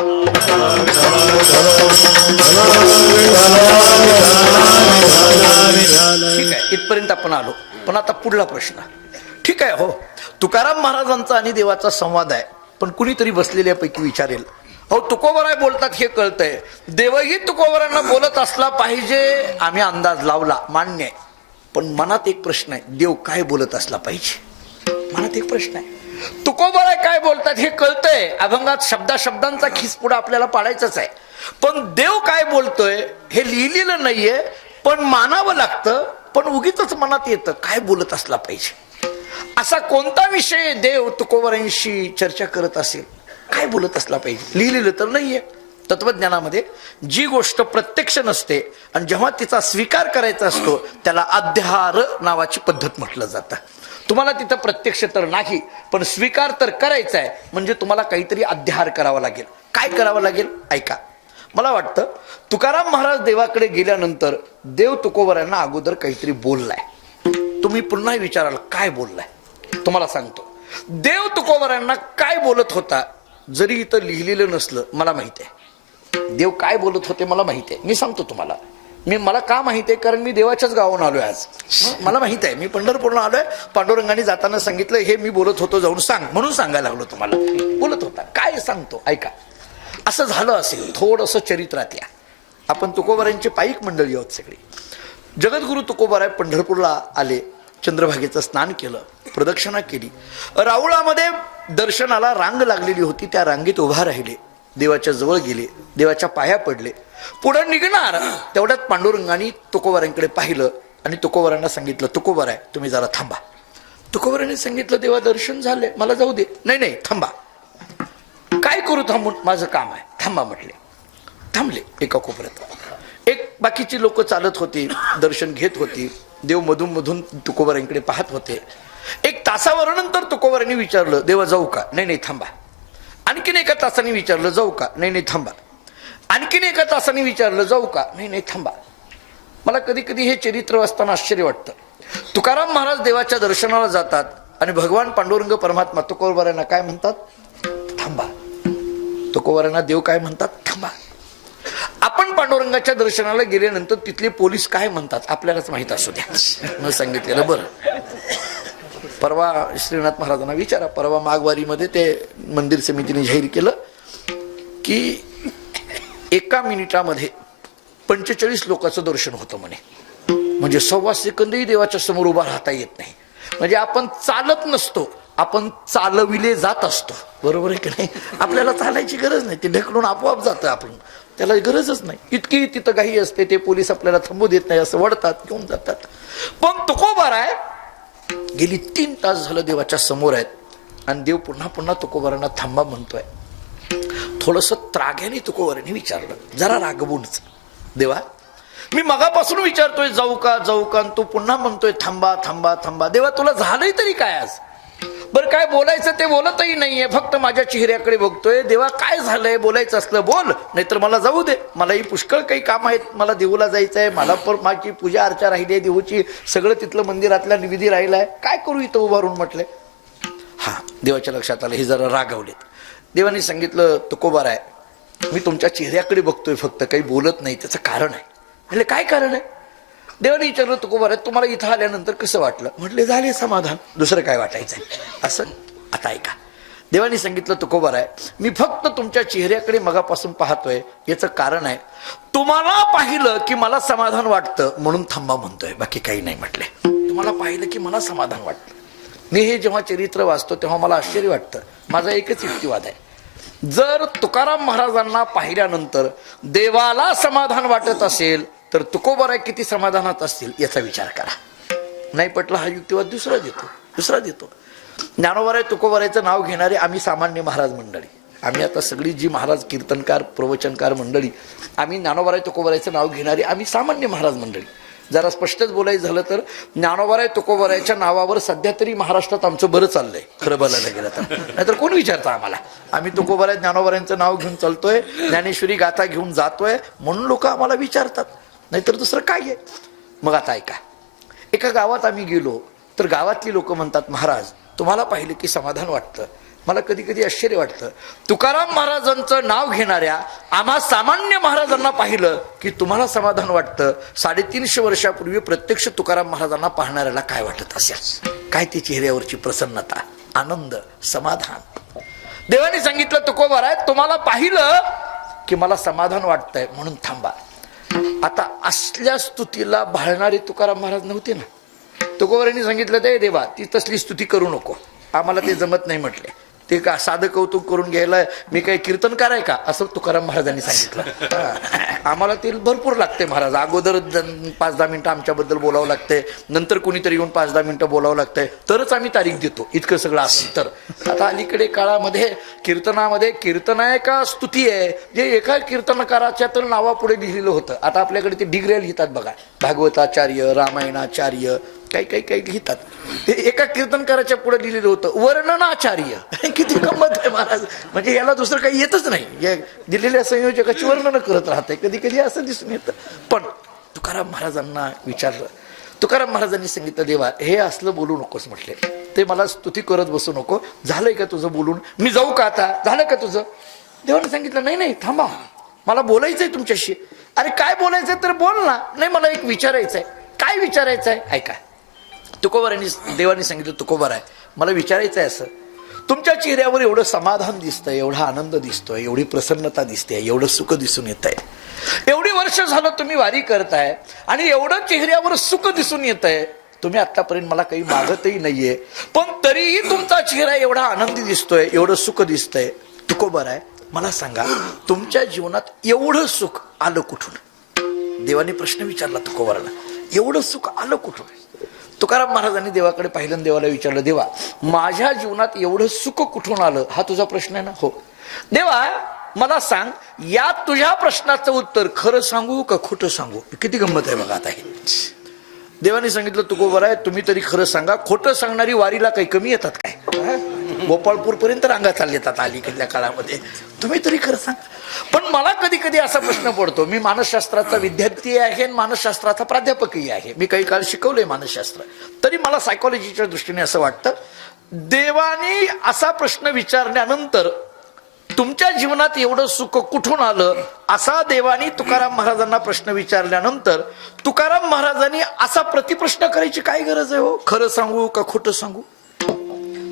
ठीक आहे, इथपर्यंत आपण आलो. पण आता पुढला प्रश्न. ठीक आहे, हो, तुकाराम महाराजांचा आणि देवाचा संवाद आहे, पण कुणीतरी बसलेल्यापैकी विचारेल, हो तुकोबराय बोलतात हे कळतंय, देवही तुकोबरांना बोलत असला पाहिजे, आम्ही अंदाज लावला, मान्य आहे. पण मनात एक प्रश्न आहे, देव काय बोलत असला पाहिजे? मनात एक प्रश्न आहे. तुकोबराय काय बोलतात हे कळतंय, अभंगात शब्दांचा खिसपुडा आपल्याला पाडायचाच आहे. पण देव काय बोलतोय हे लिहिलेलं नाहीये, पण मानावं लागतं. पण उगीच मनात येतं काय बोलत असला पाहिजे. असा कोणता विषय देव तुकोबरांशी चर्चा करत असेल, काय बोलत असला पाहिजे? लिहिलेलं तर नाहीये. तत्वज्ञानामध्ये जी गोष्ट प्रत्यक्ष नसते आणि जेव्हा तिचा स्वीकार करायचा असतो त्याला अध्याहार नावाची पद्धत म्हटलं जातं. तुम्हाला तिथं प्रत्यक्ष तर नाही, पण स्वीकार तर करायचा आहे, म्हणजे तुम्हाला काहीतरी अध्याहार करावा लागेल. काय करावं लागेल ऐका. मला वाटतं तुकाराम महाराज देवाकडे गेल्यानंतर देव तुकोबरांना अगोदर काहीतरी बोललाय. तुम्ही पुन्हा विचाराल काय बोललाय. तुम्हाला सांगतो देव तुकोबरांना काय बोलत होता, जरी इथं लिहिलेलं नसलं मला माहिती आहे. देव काय बोलत होते मला माहिती आहे. मी सांगतो तुम्हाला. मला का माहिती आहे, कारण मी देवाच्याच गावाहून आलोय आज. मला माहित आहे, मी पंढरपूरला आलोय. पांडुरंगाने जाताना सांगितलं हे मी बोलत होतो, जाऊन सांग, म्हणून सांगायला लागलो तुम्हाला. बोलत होता काय सांगतो ऐका. असं झालं असेल, थोडंसं चरित्रात या. आपण तुकोबरांची पायिक मंडळी आहोत सगळी. जगद्गुरु तुकोबराय पंढरपूरला आले, चंद्रभागेचं स्नान केलं, प्रदक्षिणा केली. राऊळामध्ये दर्शनाला रांग लागलेली होती, त्या रांगेत उभा राहिले, देवाच्या जवळ गेले, देवाच्या पाया पडले. पुढे निघणार तेवढ्यात पांडुरंगाने तुकोबरांकडे पाहिलं आणि तुकोबरांना सांगितलं, तुकोबराय तुम्ही जरा थांबा. तुकोबरांनी सांगितलं, देवा दर्शन झाले, मला जाऊ दे. नाही नाही थांबा. काय करू थांबून, माझं काम आहे, थांबा म्हटले. थांबले एका कोपऱ्यात. एक बाकीची लोक चालत होती, दर्शन घेत होती. देव मधून मधून तुकोबरांकडे पाहत होते. एक तासावर नंतर तुकोबरांनी विचारलं, देवा जाऊ का? नाही नाही थांबा. आणखीन एका तासाने विचारलं, जाऊ का? नाही नाही थांबा. आणखीन एका तासाने विचारलं, जाऊ का? नाही नाही थांबा. मला कधी कधी हे चरित्र वाचताना आश्चर्य वाटतं. तुकाराम महाराज देवाच्या दर्शनाला जातात आणि भगवान पांडुरंग परमात्मा तुकोबरांना काय म्हणतात? थांबा. तुकोबरांना देव काय म्हणतात? थांबा. आपण पांडुरंगाच्या दर्शनाला गेल्यानंतर तिथले पोलीस काय म्हणतात आपल्यालाच माहित असू द्या, न सांगितलेलं बरं. परवा श्रीनाथ महाराजांना विचारा, परवा माघवारीमध्ये ते मंदिर समितीने जाहीर केलं की 1 मिनिटामध्ये 45 लोकांचं दर्शन होतं म्हणे. म्हणजे 1.25 सेकंदही देवाच्या समोर उभा राहता येत नाही. म्हणजे आपण चालत नसतो, आपण चालविले जात असतो. बरोबर आहे की नाही? आपल्याला चालायची गरज नाही, ते ढकलून आपोआप जातं. आपण त्याला गरजच नाही. इतकी तिथं काही असते, ते पोलीस आपल्याला थांबू देत नाही, असं वडतात, घेऊन जातात. पण तुकोबराय गेली 3 तास झालं देवाच्या समोर आहेत आणि देव पुन्हा पुन्हा तुकोबरांना थांबा म्हणतोय. थोडस त्राग्याने तुकोबरांनी विचारलं, जरा रागवूनच, देवा मी मगापासून विचारतोय जाऊ का जाऊ का, तू पुन्हा म्हणतोय थांबा थांबा थांबा. देवा तुला झालंय तरी काय आज? बरं काय बोलायचं ते बोलतही नाहीये, फक्त माझ्या चेहऱ्याकडे बघतोय. देवा काय झालंय, बोलायचं असलं बोल, नाहीतर मला जाऊ दे. मलाही पुष्कळ काही काम आहेत, मला देऊला जायचंय, मला पण माझी पूजा अर्चा राहिली आहे देऊची, सगळं तिथलं मंदिरातल्या निविधी राहिलाय, काय करू इथं उभारून म्हटलंय. हा देवाच्या लक्षात आलं, हे जरा रागावलेत. देवाने सांगितलं, तुकोबराय मी तुमच्या चेहऱ्याकडे बघतोय, फक्त काही बोलत नाही, त्याचं कारण आहे. म्हणजे काय कारण आहे? देवाने विचारलं, तुकोबराय तुम्हाला इथं आल्यानंतर कसं वाटलं? म्हटले झाले समाधान, दुसरं काय वाटायचंय असं. आता ऐका, देवाने सांगितलं, तुकोबराय मी फक्त तुमच्या चेहऱ्याकडे मगापासून पाहतोय, याचं कारण आहे तुम्हाला पाहिलं की मला समाधान वाटतं म्हणून थांबा म्हणतोय, बाकी काही नाही म्हटले. तुम्हाला पाहिलं की मला समाधान वाटतं. मी हे जेव्हा चरित्र वाचतो तेव्हा मला आश्चर्य वाटतं. माझा एकच युक्तिवाद आहे, जर तुकाराम महाराजांना पाहिल्यानंतर देवाला समाधान वाटत असेल तर तुकोबराय किती समाधानात असतील याचा विचार करा. नाही पटला हा युक्तिवाद दुसरा देतो. ज्ञानोबराय तुकोबरायचं नाव घेणारे आम्ही सामान्य महाराज मंडळी, आम्ही आता सगळी जी महाराज कीर्तनकार प्रवचनकार मंडळी, आम्ही ज्ञानोबराय तुकोबरायचं नाव घेणारे आम्ही सामान्य महाराज मंडळी. जरा स्पष्टच बोलायचं झालं तर ज्ञानोबराय तुकोबरायच्या नावावर सध्या तरी महाराष्ट्रात आमचं बरं चाललंय, खरं बोलायला गेलं तर. नाहीतर कोण विचारतं आम्हाला? आम्ही तुकोबराय ज्ञानोबरायांचं नाव घेऊन चालतोय, ज्ञानेश्वरी गाथा घेऊन जातोय, म्हणून लोक आम्हाला विचारतात, नाहीतर दुसरं काय आहे. मग आता ऐका, एका गावात आम्ही गेलो तर गावातली लोक म्हणतात, महाराज तुम्हाला पाहिलं की समाधान वाटतं. मला कधी कधी आश्चर्य वाटतं, तुकाराम महाराजांचं नाव घेणाऱ्या आम्हा सामान्य महाराजांना पाहिलं की तुम्हाला समाधान वाटतं. 350 वर्षापूर्वी प्रत्यक्ष तुकाराम महाराजांना पाहणाऱ्याला काय वाटत असेल? काय ती चेहऱ्यावरची प्रसन्नता, आनंद, समाधान. देवाने सांगितलं, तुकोबाराय तुम्हाला पाहिलं की मला समाधान वाटतंय म्हणून थांबा. आता असल्या स्तुतीला भाळणारे तुकाराम महाराज नव्हते ना. तुकोबारांनी सांगितलं, ते देवा ती तसली स्तुती करू नको, आम्हाला ते जमत नाही म्हटले. ते का साधं कौतुक करून घ्यायला मी काही कीर्तनकार आहे का, असं तुकाराम महाराजांनी सांगितलं. आम्हाला ते भरपूर लागते महाराज. अगोदर 5-10 मिनिटं आमच्याबद्दल बोलावं लागतंय, नंतर कुणीतरी येऊन 5-10 मिनिटं बोलावं लागतंय, तरच आम्ही तारीख देतो. इतकं सगळं असेल तर. आता अलीकडे काळामध्ये कीर्तनामध्ये कीर्तन आहे का स्तुती आहे, जे एका कीर्तनकाराच्या तर नावापुढे लिहिलेलं होतं. आता आपल्याकडे ते डिग्र्या लिहितात बघा, भागवताचार्य, रामायणाचार्य, काही लिहितात. ते एका कीर्तनकाराच्या पुढे लिहिलेलं होतं वर्णनाचार्य. किती गंमत आहे महाराज. म्हणजे याला दुसरं काही येतच नाही, या दिलेल्या संयोजकाची वर्णन करत राहते. कधी कधी असं दिसून येतं. पण तुकाराम महाराजांना विचारलं, तुकाराम महाराजांनी सांगितलं, देवा हे असलं बोलू नकोस म्हटले, ते मला स्तुती करत बसू नको. झालंय का तुझं बोलून, मी जाऊ का आता, झालं का तुझं? देवाने सांगितलं, नाही थांबा, मला बोलायचंय तुमच्याशी. अरे काय बोलायचंय तर बोल ना. नाही मला एक विचारायचंय. काय विचारायचंय? ऐका. तुकोबारांनी देवाने सांगितलं, तुकोबाराय मला विचारायचं आहे असं, तुमच्या चेहऱ्यावर एवढं समाधान दिसतंय, एवढा आनंद दिसतोय, एवढी प्रसन्नता दिसते, एवढं सुख दिसून येत आहे, एवढी वर्ष झालं तुम्ही वारी करताय आणि एवढं चेहऱ्यावर सुख दिसून येत आहे. तुम्ही आतापर्यंत मला काही मागतही नाहीये, पण तरीही तुमचा चेहरा एवढा आनंदी दिसतोय, एवढं सुख दिसतंय. तुकोबाराय मला सांगा, तुमच्या जीवनात एवढं सुख आलं कुठून? देवाने प्रश्न विचारला तुकोबाराला, एवढं सुख आलं कुठून? तुकाराम महाराजांनी देवाकडे पाहिलं, देवाला विचारलं, देवा माझ्या जीवनात एवढं सुख कुठून आलं? हा तुझा प्रश्न आहे ना? हो. देवा मला सांग, या तुझ्या प्रश्नाचं उत्तर खरं सांगू का खोटं सांगू? किती गंमत आहे बघा. आता हे देवाने सांगितलं, तुकोबाराय तुम्ही तरी खरं सांगा, खोटं सांगणारी वारीला काही कमी येतात काय? गोपाळपूर पर्यंत रांगा चालतात अलीकडल्या काळामध्ये. तुम्ही तरी खरं सांगा. पण मला कधी कधी असा प्रश्न पडतो, मी मानसशास्त्राचा विद्यार्थी आहे आणि मानसशास्त्राचा प्राध्यापकही आहे, मी काही काळ शिकवलंय मानसशास्त्र, तरी मला सायकोलॉजीच्या दृष्टीने असं वाटतं, देवाने असा प्रश्न विचारल्यानंतर तुमच्या जीवनात एवढं सुख कुठून आलं, असा देवानी तुकाराम महाराजांना प्रश्न विचारल्यानंतर तुकाराम महाराजांनी असा प्रतिप्रश्न करायची काय गरज आहे? हो, खरं सांगू का खोटं सांगू?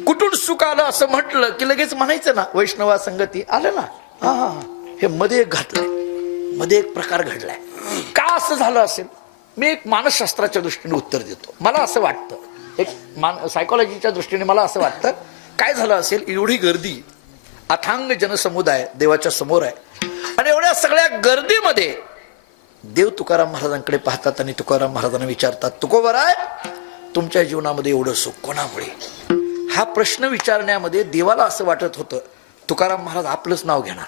कुठून सुख आलं असं म्हटलं की लगेच म्हणायचं ना, वैष्णवा संगती आलं ना. हा, हे मध्ये एक घातलंय, मध्ये एक प्रकार घडलाय. का असं झालं असेल? मी एक मानसशास्त्राच्या दृष्टीने उत्तर देतो. मला असं वाटतं, एक सायकोलॉजीच्या दृष्टीने मला असं वाटतं, काय झालं असेल, एवढी गर्दी, अथांग जनसमुदाय देवाच्या समोर आहे आणि एवढ्या सगळ्या गर्दीमध्ये देव तुकाराम महाराजांकडे पाहतात आणि तुकाराम महाराजांना विचारतात, तुकोबाराय तुमच्या जीवनामध्ये एवढं सुख कोणामुळे? हा प्रश्न विचारण्यामध्ये देवाला असं वाटत होतं, तुकाराम महाराज आपलंच नाव घेणार.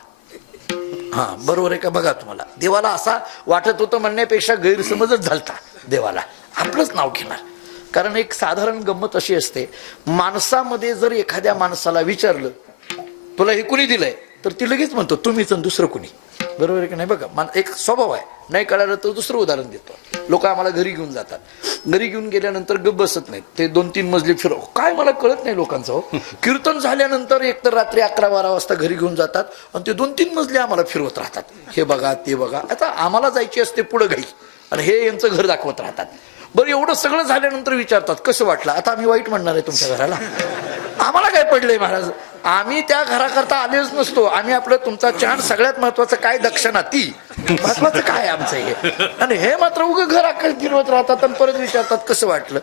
हा बरोबर आहे का बघा तुम्हाला. देवाला असा वाटत होतं म्हणण्यापेक्षा गैरसमजच झालता. देवाला आपलंच नाव घेणार. कारण एक साधारण गंमत अशी असते, माणसामध्ये जर एखाद्या माणसाला विचारलं तुला हे कुणी दिलंय, तर ती लगेच म्हणतो तुम्हीच आणि दुसरं कुणी. बरोबर आहे की नाही बघा. एक स्वभाव आहे, नाही कळालं तर दुसरं उदाहरण देतो. लोक आम्हाला घरी घेऊन जातात, घरी घेऊन गेल्यानंतर गप बसत नाहीत, ते 2-3 मजले फिरव, काय मला कळत नाही लोकांचं. हो, कीर्तन झाल्यानंतर एकतर रात्री 11-12 वाजता घरी घेऊन जातात आणि ते 2-3 मजले आम्हाला फिरवत राहतात, हे बघा ते बघा. आता आम्हाला जायची असते पुढं घाई आणि हे यांचं घर दाखवत राहतात. बरं एवढं सगळं झाल्यानंतर विचारतात कसं वाटलं? आता आम्ही वाईट म्हणणार आहे तुमच्या घराला? आम्हाला काय पडलंय महाराज, आम्ही त्या घराकरता आलेच नसतो. आम्ही आपलं तुमचा छान, सगळ्यात महत्वाचं काय दक्षिणा ती महत्वाचं काय आमचं हे, आणि हे मात्र उगं घर अख्खं फिरवत राहतात आणि परत विचारतात कसं वाटलं.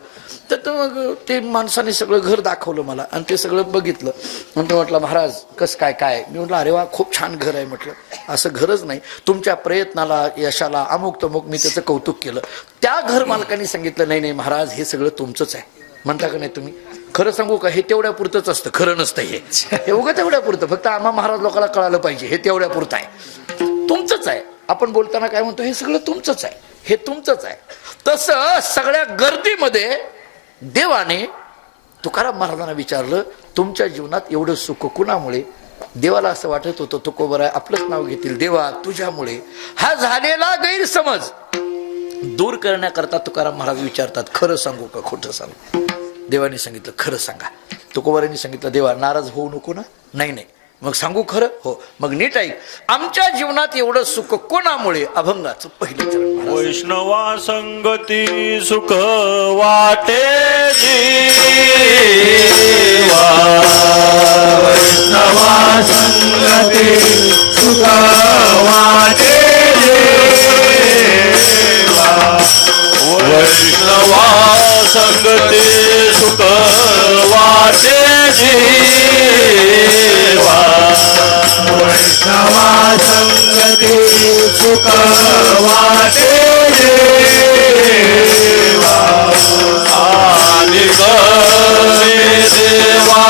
तर मग ते माणसाने सगळं घर दाखवलं मला आणि ते सगळं बघितलं. म्हणतो म्हटलं महाराज कसं काय काय? मी म्हटलं अरे वा खूप छान घर आहे. म्हटलं असं घरच नाही, तुमच्या प्रयत्नाला यशाला अमुक तमुक मी त्याचं कौतुक केलं. त्या घर मालकाने सांगितलं नाही महाराज हे सगळं तुमचंच आहे. म्हणता का नाही तुम्ही? खरं सांगू का, हे तेवढ्या पुरतंच असतं, खरं नसतं हे उगं तेवढ्या पुरतं. फक्त आम्हा महाराज लोकांना कळालं पाहिजे हे तेवढ्या पुरतं आहे, तुमचंच आहे. आपण बोलताना काय म्हणतो, हे सगळं तुमचंच आहे, हे तुमचंच आहे. तसं सगळ्या गर्दीमध्ये देवाने तुकाराम महाराजांना विचारलं, तुमच्या जीवनात एवढं सुख कुणामुळे? देवाला असं वाटत होतं तुकोबाराय आपलंच नाव घेतील. देवा तुझ्यामुळे. हा झालेला गैरसमज दूर करण्याकरता तुकाराम महाराज विचारतात, खरं सांगू का खोटं सांगू? देवाने सांगितलं खरं सांगा. तुकोबारांनी सांगितलं, देवा नाराज होऊ नको ना? नाही नाही. मग सांगू खरं? हो. मग नीट ऐक, आमच्या जीवनात एवढं सुख कोणामुळे? अभंगाचं पहिलं चरण महाराज. वैष्णवा संगती सुख वाटे जीवा, वैष्णवा संगती सुख वाटे जीवा, वैष्णवा संगती सुख वाटे जीवा, वैष्णवा संगती सुख वाटे देवा, आदि गमे देवा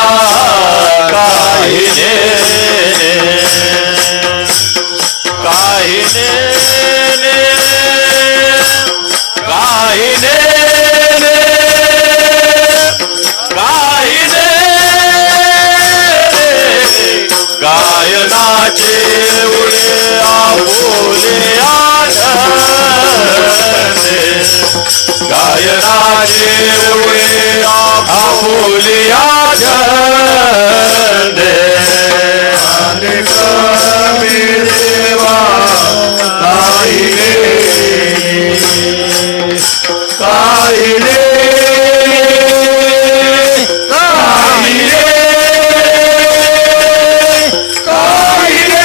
काही ने काही ने काही ने काही ने गायनाचे उडे आपोले आनंदे, गायनाचे उडे आपोले आनंदे, अनेक मी देवा काही ने काही ने काही ने काही ने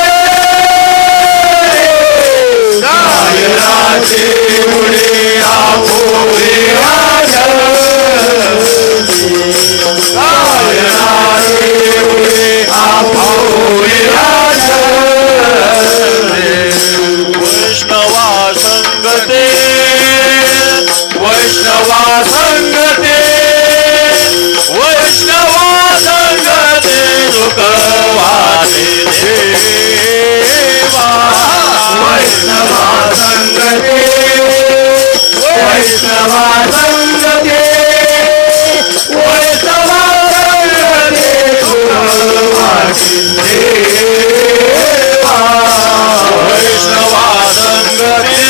गायनाचे उडे आपोले आनंदे, गायनाचे उडे आपोले आनंदे, वैष्णवा संगते वैष्णवा संगते वैष्णवा संगते सुख वाटे देवा, वैष्णवा संगते वैष्णवा संगते वैष्णवा संगते सुख वाटे देवा, वैष्णवा संगते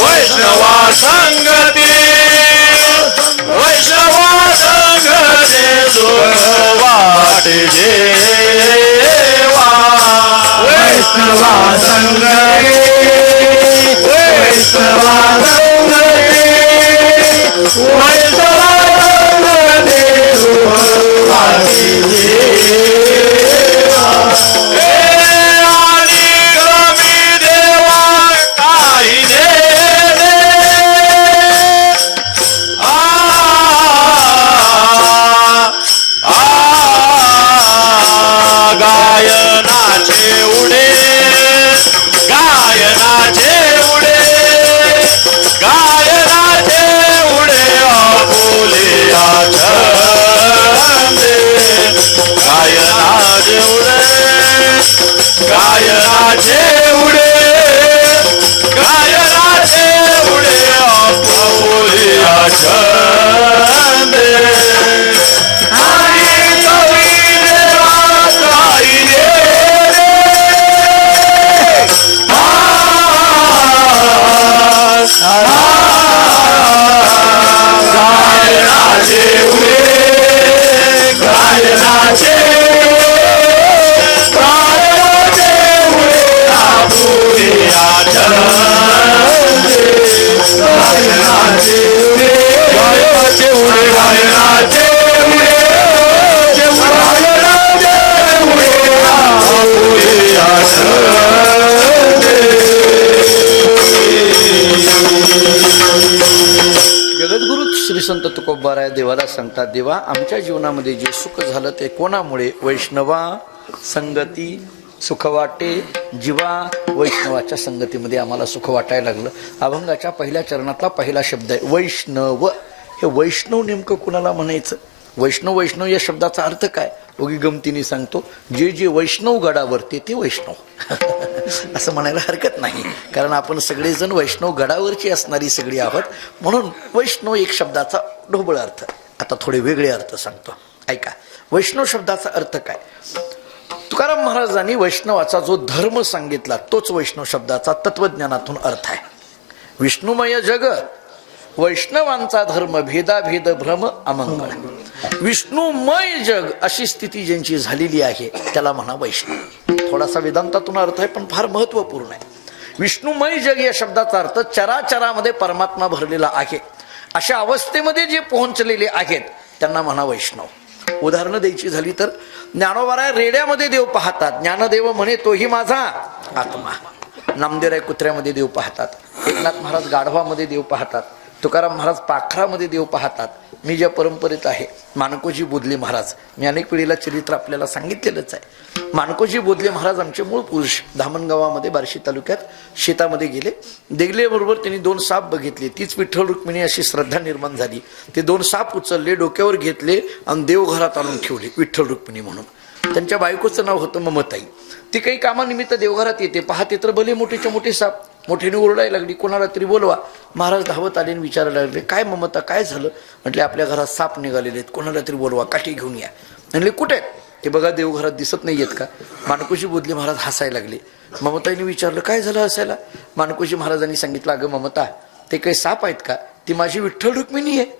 वैष्णवा संगते वैष्णवा संगते सुख वाटे देवा, वैष्णवा संगते वैष्णवा संगते वैष्णवा संगते सुख वाटे देवा, हे आणि गमी देवा काही ने गायनाचे उडे गायनाचे उडे गायनाचे उडे आपोले आनंदे, गायनाचे उडे गायनाचे उडे गायनाचे उडे आपोले आनंदे, आणि कवी देवा काही ने गायनाचे उडे गायनाचे गायनाचे उडे आपोले आनंदे, गायनाचे उडे गायनाचे उडे गायनाचे उडे गायनाचे उडे आपोले आनंदे. जगद्गुरु श्री संत तुकोबाराय देवाला सांगतात, देवा आमच्या जीवनामध्ये जे सुख झालं ते कोणामुळे? वैष्णवा संगती सुख वाटे जीवा, वैष्णवाच्या संगतीमध्ये आम्हाला सुख वाटायला लागलं. अभंगाच्या पहिल्या चरणातला पहिला शब्द आहे वैष्णव. हे वैष्णव नेमकं कुणाला म्हणायचं? वैष्णव वैष्णव या शब्दाचा अर्थ काय? उगी गमतीने सांगतो, जे जे वैष्णव गडावरते ते वैष्णव असं म्हणायला हरकत नाही, कारण आपण सगळेजण वैष्णव गडावरची असणारी सगळी आहोत. म्हणून वैष्णव एक शब्दाचा ढोबळ अर्थ. आता थोडे वेगळे अर्थ सांगतो, ऐका. वैष्णव शब्दाचा अर्थ काय? तुकाराम महाराजांनी वैष्णवाचा जो धर्म सांगितला तोच वैष्णव शब्दाचा तत्वज्ञानातून अर्थ आहे. विष्णुमय जग वैष्णवांचा धर्म भेदाभेद भ्रम अमंगळ. विष्णुमय जग अशी स्थिती ज्यांची झालेली आहे त्याला म्हणा वैष्णव. थोडासा वेदांतातून अर्थ आहे पण फार महत्वपूर्ण आहे. विष्णुमय जग या शब्दाचा अर्थ चराचरामध्ये परमात्मा भरलेला आहे अशा अवस्थेमध्ये जे पोहोचलेले आहेत त्यांना म्हणा वैष्णव. उदाहरणं द्यायची झाली तर ज्ञानोबाराय रेड्यामध्ये देव पाहतात, ज्ञानदेव म्हणे तोही माझा आत्मा. नामदेवराय कुत्र्यामध्ये देव पाहतात, एकनाथ महाराज गाढवामध्ये देव पाहतात, तुकाराम महाराज पाखरामध्ये देव पाहतात. मी ज्या परंपरेत आहे माणकोजी बोधले महाराज, मी अनेक पिढीला चरित्र आपल्याला सांगितलेलंच आहे. माणकोजी बोधले महाराज आमचे मूळ पुरुष धामणगावामध्ये बार्शी तालुक्यात शेतामध्ये गेले. देगलेबरोबर त्यांनी 2 साप बघितले. तीच विठ्ठल रुक्मिणी अशी श्रद्धा निर्माण झाली. ते 2 साप उचलले, डोक्यावर घेतले आणि देवघरात आणून ठेवले विठ्ठल रुक्मिणी म्हणून. त्यांच्या बायकोचं नाव होतं ममताई. ती काही कामानिमित्त देवघरात येते, पाहते तर भले मोठेच्या मोठे साप. मोठीने ओरडायला लागली, कोणाला तरी बोलवा. महाराज धावत आले आणि विचारायला लागले, काय ममता काय झालं? म्हटले आपल्या घरात साप निघालेले आहेत, कोणाला तरी बोलवा, काठी घेऊन या. म्हणले कुठे आहेत? ते बघा देवघरात दिसत नाही आहेत का? माणकोजी बोधले महाराज हसायला लागले. ममताईने विचारलं काय झालं हसायला? माणकोजी महाराजांनी सांगितलं, अगं ममता ते काही साप आहेत का? ती माझी विठ्ठल रुक्मिणी आहे.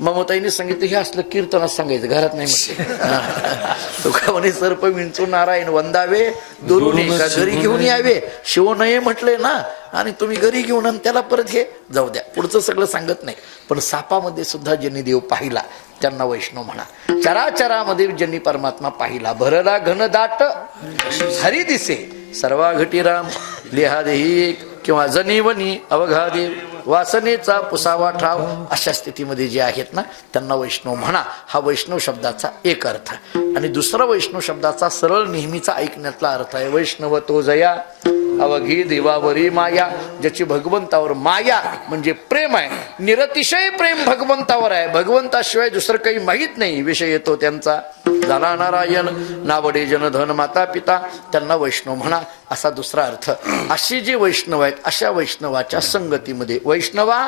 ममताईने सांगितलं हे असलं कीर्तनात सांगायचं, घरात नाही म्हटले. तुका म्हणे सर्प विंचू नारायण वंदावे दुरुने का घरी घेऊन यावे, शिव नये म्हटले ना, आणि तुम्ही घरी घेऊन आणि त्याला परत हे जाऊ द्या. पुढचं सगळं सांगत नाही. पण सापामध्ये सुद्धा ज्यांनी देव पाहिला त्यांना वैष्णव म्हणा. चराचरामध्ये ज्यांनी परमात्मा पाहिला, भरला घन दाट हरी दिसे सर्वा घटी राम लिहा देही किंवा जनीवनी अवघा देव वासनेचा पुसावा ठाव, अशा स्थितीमध्ये जे आहेत ना त्यांना वैष्णव म्हणा. हा वैष्णव शब्दाचा एक अर्थ. आणि दुसरा वैष्णव शब्दाचा सरळ नेहमीचा ऐकण्यातला अर्थ आहे वैष्णव तो जया अवघी देवावरी माया. ज्याची भगवंतावर माया म्हणजे प्रेम आहे, निरतिशय प्रेम भगवंतावर आहे, भगवंताशिवाय दुसरं काही माहीत नाही. विषय येतो त्यांचा झाला नारायण, नावडे जनधन माता पिता, त्यांना वैष्णव म्हणा असा दुसरा अर्थ. अशी जे वैष्णव आहेत अशा वैष्णवाच्या संगतीमध्ये वैष्णवा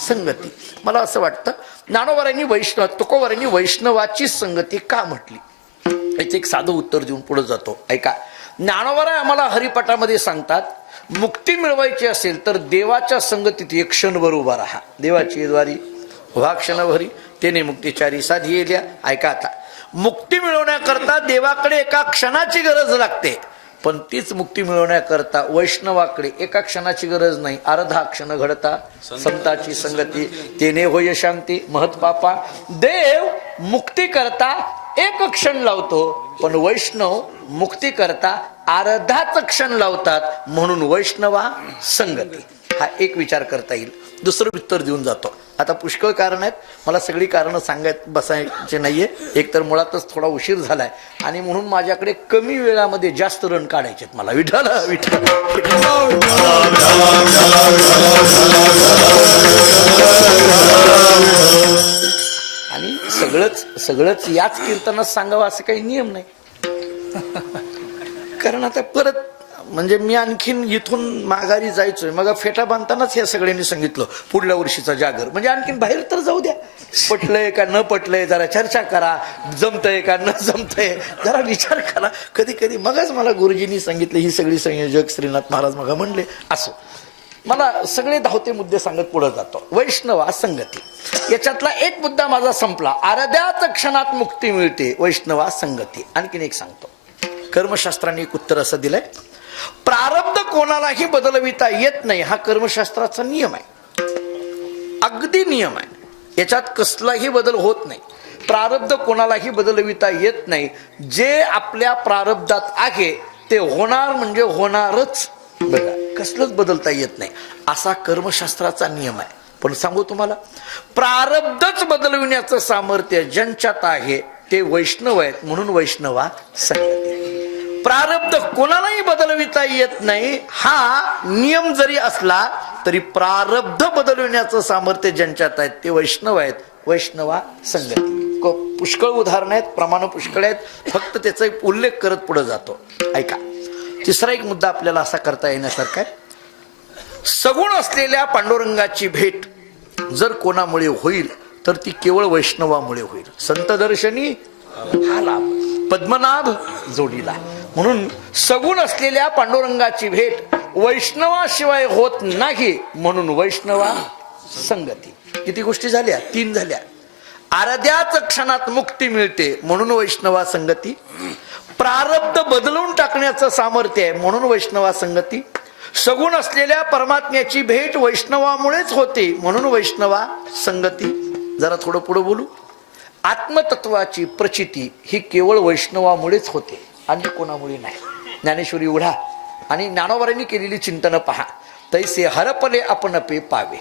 संगती. मला असं वाटतं ज्ञानोबारांनी वैष्णव तुकोबारांनी वैष्णवाची संगती का म्हटली याचं एक साधं उत्तर देऊन पुढे जातो. ऐका, ज्ञानोबाराय आम्हाला हरिपाठामध्ये सांगतात मुक्ती मिळवायची असेल तर देवाच्या संगतीत एक क्षणभर उभा राहा. देवाची द्वारी उभा क्षणभरी तेने मुक्तीचारी साधी येल्या. ऐका आता, मुक्ती मिळवण्याकरता देवाकडे एका क्षणाची गरज लागते, पण तीच मुक्ती मिळवण्याकरता वैष्णवाकडे एका क्षणाची गरज नाही, अर्धा क्षण घडता संताची संगती तेने होय शांती महत्पापा. देव मुक्ती करता एक क्षण लावतो, पण वैष्णव मुक्ती करता अर्धाच क्षण लावतात, म्हणून वैष्णवा संगती. हा एक विचार करता येईल. दुसरं उत्तर देऊन जातो. आता पुष्कळ कारण आहेत, मला सगळी कारणं सांगत बसायचे नाहीये. एक तर मुळातच थोडा उशीर झालाय आणि म्हणून माझ्याकडे कमी वेळामध्ये जास्त रन काढायचे मला. विठ्ठल विठ्ठल. आणि सगळंच याच कीर्तनात सांगावं असं काही नियम नाही. कारण आता परत म्हणजे मी आणखीन इथून माघारी जायचोय, मग फेटा बांधतानाच या सगळ्यांनी सांगितलं पुढल्या वर्षीचा जागर. म्हणजे आणखीन बाहेर तर जाऊ द्या, पटलंय का न पटलंय जरा चर्चा करा, जमतंय का न जमतंय जरा विचार करा. कधी कधी मगच मला गुरुजींनी सांगितलं ही सगळी संयोजक श्रीनाथ महाराज मग म्हणले असो. मला सगळे धावते मुद्दे सांगत पुढे जातो. वैष्णवा संगती याच्यातला एक मुद्दा माझा संपला. अर्ध्याच क्षणात मुक्ती मिळते, वैष्णवा संगती. आणखीन एक सांगतो. कर्मशास्त्राने एक उत्तर असं दिलंय, प्रारब्ध कोणालाही बदलविता येत नाही, हा कर्मशास्त्राचा नियम आहे, अगदी नियम आहे. याच्यात कसलाही बदल होत नाही. प्रारब्ध कोणालाही बदलविता येत नाही. जे आपल्या प्रारब्धात आहे ते होणार म्हणजे होणारच. बघा, कसलंच बदलता येत नाही असा कर्मशास्त्राचा नियम आहे. पण सांगू तुम्हाला, प्रारब्धच बदलविण्याचं सामर्थ्य ज्यांच्यात आहे ते वैष्णव आहेत, म्हणून वैष्णवा संगती. प्रारब्ध कोणालाही बदलविता येत नाही हा नियम जरी असला तरी प्रारब्ध बदलविण्याचं सामर्थ्य ज्यांच्यात आहेत ते वैष्णव आहेत, वैष्णवा संगती. पुष्कळ उदाहरण आहेत, प्रमाण पुष्कळ आहेत, फक्त त्याचा एक उल्लेख करत पुढे जातो. ऐका, तिसरा एक मुद्दा आपल्याला असा करता येण्यासारखा आहे. सगुण असलेल्या पांडुरंगाची भेट जर कोणामुळे होईल तर ती केवळ वैष्णवामुळे होईल. संत दर्शनी हा लाभ, पद्मनाभ जोडीला. म्हणून सगुण असलेल्या पांडुरंगाची भेट वैष्णवाशिवाय होत नाही म्हणून वैष्णवा संगती. किती गोष्टी झाल्या? 3 झाल्या. अर्ध्याच क्षणात मुक्ती मिळते म्हणून वैष्णवा संगती. प्रारब्ध बदलून टाकण्याचं सामर्थ्य आहे म्हणून वैष्णवा संगती. सगुण असलेल्या परमात्म्याची भेट वैष्णवामुळेच होते म्हणून वैष्णवा संगती. जरा थोडं पुढे बोलू. आत्मतत्वाची प्रचिती ही केवळ वैष्णवामुळेच होते आणि कोणामुळे नाही. ज्ञानेश्वरी उघडा आणि ज्ञानोबांनी केलेली चिंतन पहा. तैसे हरपले आपण पे पावे,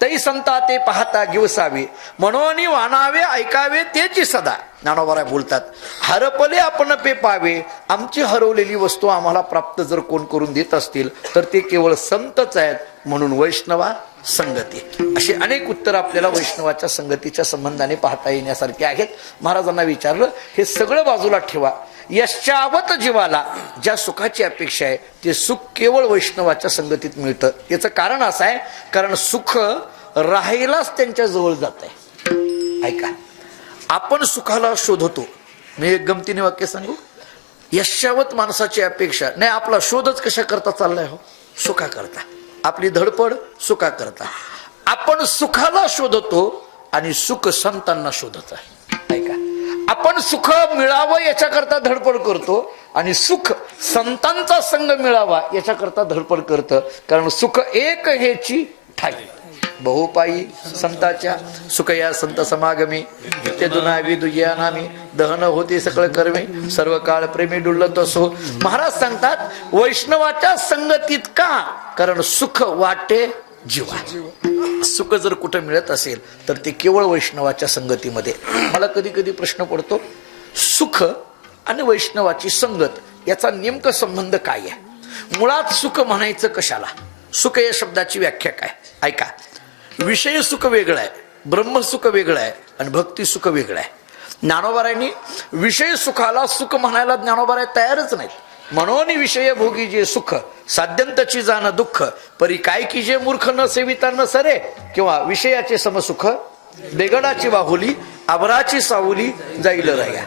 तै संता ते पाहता गिवसावे, म्हणून वाणावे ऐकावे तेची सदा. ज्ञानोबा बोलतात, हरपले आपण पे पावे, आमची हरवलेली वस्तू आम्हाला प्राप्त जर कोण करून देत असतील तर ते केवळ संतच आहेत म्हणून वैष्णवा संगती. अशी अनेक उत्तर आपल्याला वैष्णवाच्या संगतीच्या संबंधाने पाहता येण्यासारखे आहेत. महाराजांना विचारलं, हे सगळं बाजूला ठेवा, यश्चावत जीवाला ज्या सुखाची अपेक्षा आहे ते सुख केवळ वैष्णवाच्या संगतीत मिळतं. याचं कारण असं आहे, कारण सुख राहायलाच त्यांच्या जवळ जात आहे. ऐका, आपण सुखाला शोधतो. मी एक गमतीने वाक्य सांगू. यश्चावत माणसाची अपेक्षा नाही, आपला शोधच कशा करता चाललाय हो? सुखा करता. आपली धडपड सुखा करता. आपण सुखाला शोधतो आणि सुख संतांना शोधत आहे. ऐका, आपण सुख मिळावं याच्याकरता धडपड करतो आणि सुख संतांचा संग मिळावा याच्याकरता धडपड करतं. कारण सुख एक हेची ठाई, बहुपायी संताच्या सुख या संत समागमी, नित्य दुनावी दुय्या नामी, दहन होते सकळ कर्मे, सर्व काळ प्रेमी डुलत असो. महाराज सांगतात, वैष्णवाच्या संगतीत का? कारण सुख वाटे जीवा. सुख जर कुठं मिळत असेल तर ते केवळ वैष्णवाच्या संगतीमध्ये. मला कधी कधी प्रश्न पडतो, सुख आणि वैष्णवाची संगत याचा नेमका संबंध काय आहे? मुळात सुख म्हणायचं कशाला? सुख या शब्दाची व्याख्या काय? ऐका, विषय सुख वेगळं आहे, ब्रह्मसुख वेगळं आहे आणि भक्ती सुख वेगळं आहे. ज्ञानोबारांनी विषय सुखाला सुख म्हणायला ज्ञानोबाराय तयारच नाहीत. म्हणून विषय भोगी जे सुख, साध्यंतची जाण दुःख, परी काय की जे मूर्ख न सेविता न सरे, किंवा विषयाचे समसुख, बेगडाची बाहुली, आबराची सावली जाईल राया.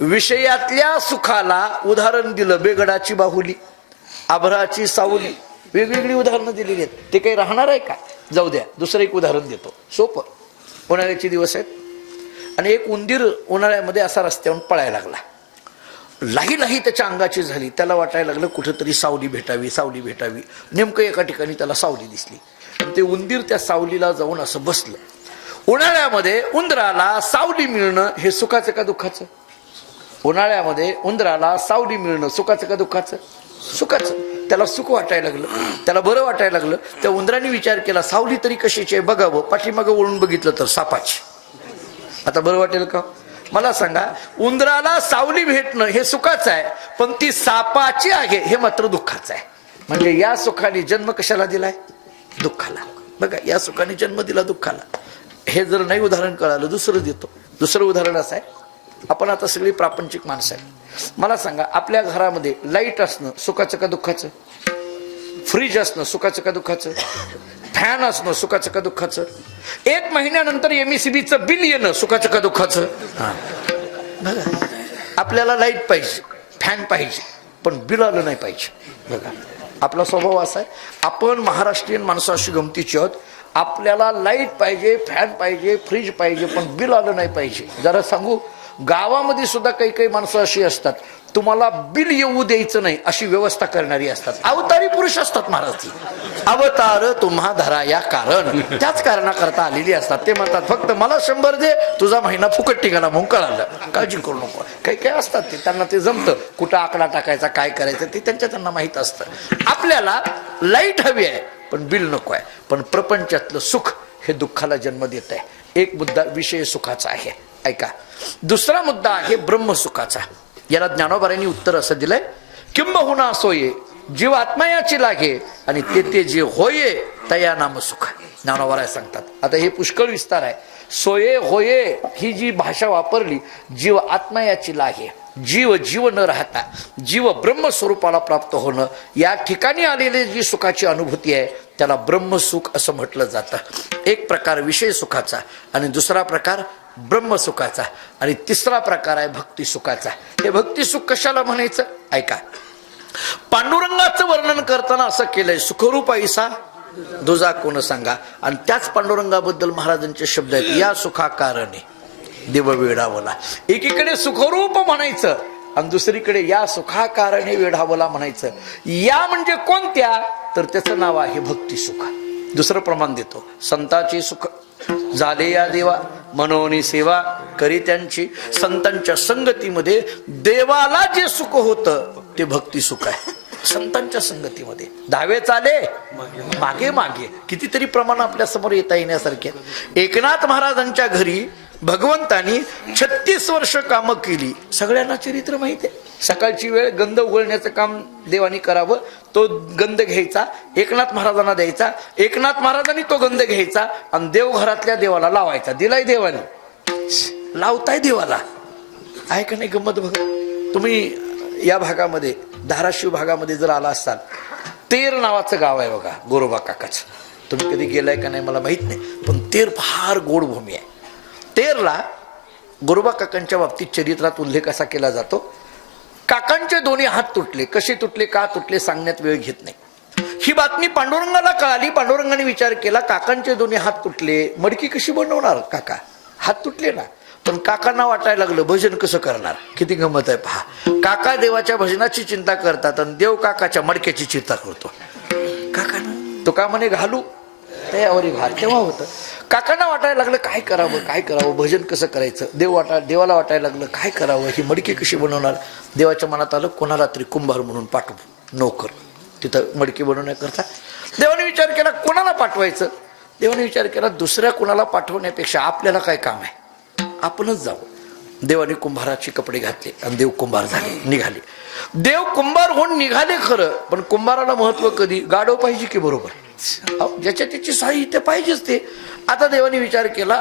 विषयातल्या सुखाला उदाहरण दिलं, बेगडाची बाहुली, आभराची सावली, वेगवेगळी उदाहरणं दिलेली आहेत. ते काही राहणार आहे का? जाऊ द्या, दुसरं एक उदाहरण देतो, सोपं. उन्हाळ्याचे दिवस आहेत आणि एक उंदीर उन्हाळ्यामध्ये असा रस्त्यावरून पळायला लागला. लाही लाही त्याच्या अंगाची झाली. त्याला वाटायला लागलं कुठेतरी सावली भेटावी, सावली भेटावी. नेमकं एका ठिकाणी त्याला सावली दिसली आणि ते उंदीर त्या सावलीला जाऊन असं बसलं. उन्हाळ्यामध्ये उंदराला सावली मिळणं हे सुखाचं का दुःखाचं? उन्हाळ्यामध्ये उंदराला सावली मिळणं सुखाचं का दुःखाचं? सुखाचं. त्याला सुख वाटायला लागलं, त्याला बरं वाटायला लागलं. त्या उंदराने विचार केला, सावली तरी कशाची आहे बघावं. पाठीमागं वळून बघितलं तर सापाची. आता बरं वाटेल का? मला सांगा, उंदराला सावली भेटणं हे सुखाचं आहे, पण ती सापाची आहे हे मात्र दुःखाचं आहे. म्हणजे या सुखाने जन्म कशाला दिलाय? दुःखाला. बघा, या सुखाने जन्म दिला दुःखाला. हे जर नाही उदाहरण कळालं, दुसरं देतो. दुसरं उदाहरण असं आहे, आपण आता सगळी प्रापंचिक माणसं आहे. मला सांगा, आपल्या घरामध्ये लाईट असणं सुखाचं का दुःखाचं? फ्रीज असणं सुखाचं का दुःखाचं? फॅन असणं सुखाचं का दुःखाचं? 1 महिन्यानंतर MECBचं बिल येणं सुखाचं का दुःखाचं? बघा, आपल्याला लाईट पाहिजे, फॅन पाहिजे, पण बिल आलं नाही पाहिजे. बघा, आपला स्वभाव असा आहे, आपण महाराष्ट्रीयन माणसं अशी गमतीची आहोत. आपल्याला लाईट पाहिजे, फॅन पाहिजे, फ्रीज पाहिजे, पण बिल आलं नाही पाहिजे. जरा सांगू, गावामध्ये सुद्धा काही काही माणसं अशी असतात, तुम्हाला बिल येऊ द्यायचं नाही अशी व्यवस्था करणारी असतात. अवतारी पुरुष असतात महाराज. अवतार तुम्हा धरा या कारण, त्याच कारणाकरता आलेली असतात. ते म्हणतात, फक्त मला 100 दे, तुझा महिना फुकट टिकाला म्हणून कळालं, काळजी करू नको. काही काही असतात ते, त्यांना ते जमतं, कुठं आकडा टाकायचा, काय करायचं ते त्यांना माहित असतं. आपल्याला लाईट हवी आहे पण बिल नको आहे. पण प्रपंचातलं सुख हे दुःखाला जन्म देत आहे. एक मुद्दा विषय सुखाचा आहे. ऐका, दुसरा मुद्दा आहे ब्रह्मसुखाचा. याला ज्ञानोबारांनी उत्तर असं दिलंय, किंबहुना सोये जीव आत्मयाची लागे आणि ते जे होये तया नाम सुख. ज्ञानोबाराय सांगतात. आता हे पुष्कळ विस्तार आहे. सोये होये ही जी भाषा वापरली, जीव आत्मयाची लागे, जीव न राहता जीव ब्रह्मस्वरूपाला प्राप्त होणं, या ठिकाणी आलेली जी सुखाची अनुभूती आहे त्याला ब्रह्मसुख असं म्हटलं जातं. एक प्रकार विषय सुखाचा आणि दुसरा प्रकार ब्रह्मसुखाचा आणि तिसरा प्रकार आहे भक्ती सुखाचा. हे भक्ती सुख कशाला म्हणायचं? ऐका, पांडुरंगाचं वर्णन करताना असं केलंय, सुखरूप ऐसा दुजा कोण सांगा. आणि त्याच पांडुरंगाबद्दल महाराजांचे शब्द आहेत, या सुखाकारणे देव वेडावला. एकीकडे सुखरूप म्हणायचं आणि दुसरीकडे या सुखाकारणे वेढावला म्हणायचं. या म्हणजे कोणत्या, तर त्याचं नाव आहे भक्ती सुख. दुसरं प्रमाण देतो, संताची सुख झाले या देवा मनोनी सेवा करी त्यांची. संतांच्या संगतीमध्ये देवाला जे सुख होतं ते भक्ती सुख आहे. संतांच्या संगतीमध्ये दहावे चाले मागे मागे कितीतरी प्रमाण आपल्या समोर येता येण्यासारखे. एकनाथ महाराजांच्या घरी भगवंतानी 36 वर्ष कामं केली. सगळ्यांना चरित्र माहिती आहे. सकाळची वेळ गंध उघडण्याचं काम देवानी करावं, तो गंध घ्यायचा एकनाथ महाराजांना द्यायचा, एकनाथ महाराजांनी तो गंध घ्यायचा आणि देवघरातल्या देवाला लावायचा. दिलाय देवाने, लावताय देवाला. आहे का नाही गंमत? बघा तुम्ही या भागामध्ये धाराशिव भागामध्ये जर आला असाल, तेर नावाचं गाव आहे बघा, गोरोबा काकाचं. तुम्ही कधी गेलाय का नाही मला माहित नाही, पण तेर फार गोड भूमी आहे. तेरला गोरोबा काकांच्या बाबतीत चरित्रात उल्लेख असा केला जातो, काकांचे दोन्ही हात तुटले. कसे तुटले, का तुटले सांगण्यात वेळ घेत नाही. ही बातमी पांडुरंगाला कळाली. पांडुरंगाने विचार केला, काकांचे दोन्ही हात तुटले, मडकी कशी बनवणार? काका हात तुटले ना. पण काकांना वाटायला लागलं भजन कसं करणार. किती गंमत आहे पहा. काका देवाच्या भजनाची चिंता करतात आणि देव काकाच्या मडक्याची चिंता करतो. काकांना तो का म्हणे घालू त्यावरी भार. तेव्हा होतं काकांना वाटायला लागलं काय करावं काय करावं, भजन कसं करायचं. देवाला वाटायला लागलं काय करावं, ही मडकी कशी बनवणार. देवाच्या मनात आलं कोणाला तरी कुंभार म्हणून पाठवू नोकर तिथं मडकी बनवण्याकरता. देवाने विचार केला कोणाला पाठवायचं. देवाने विचार केला दुसऱ्या कोणाला पाठवण्यापेक्षा आपल्याला काय काम आहे, आपणच जाऊ. देवाने कुंभाराचे कपडे घातले आणि देव कुंभार झाले, निघाले. देव कुंभार होऊन निघाले खरं, पण कुंभाराला महत्व कधी गाढव पाहिजे की बरोबर, ज्याच्या त्याची साहित्य पाहिजेच ते. आता देवाने विचार केला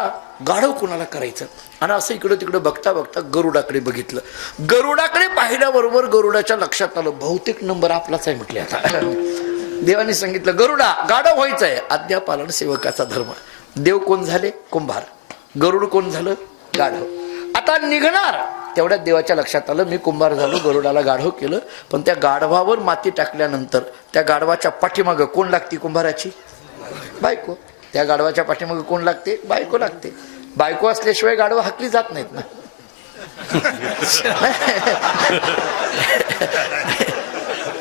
गाढव कुणाला करायचं. आणि असं इकडं तिकडं बघता बघता गरुडाकडे बघितलं. गरुडाकडे पाहिल्याबरोबर गरुडाच्या लक्षात आलं बहुतेक नंबर आपलाच आहे म्हटले. आता देवाने सांगितलं गरुडा गाढव व्हायचं आहे, आज्ञापालन सेवकाचा धर्म. देव कोण झाले? कुंभार. गरुड कोण झालं? गाढव. आता निघणार तेवढ्यात देवाच्या लक्षात आलं मी कुंभार झालो, गरुडाला गाढव केलं. पण त्या गाढवावर माती टाकल्यानंतर त्या गाढवाच्या पाठीमागं कोण लागते? कुंभाराची बायको. त्या गाढवाच्या पाठीमागं कोण लागते? बायको लागते. बायको असल्याशिवाय गाढवा हाकली जात नाहीत ना.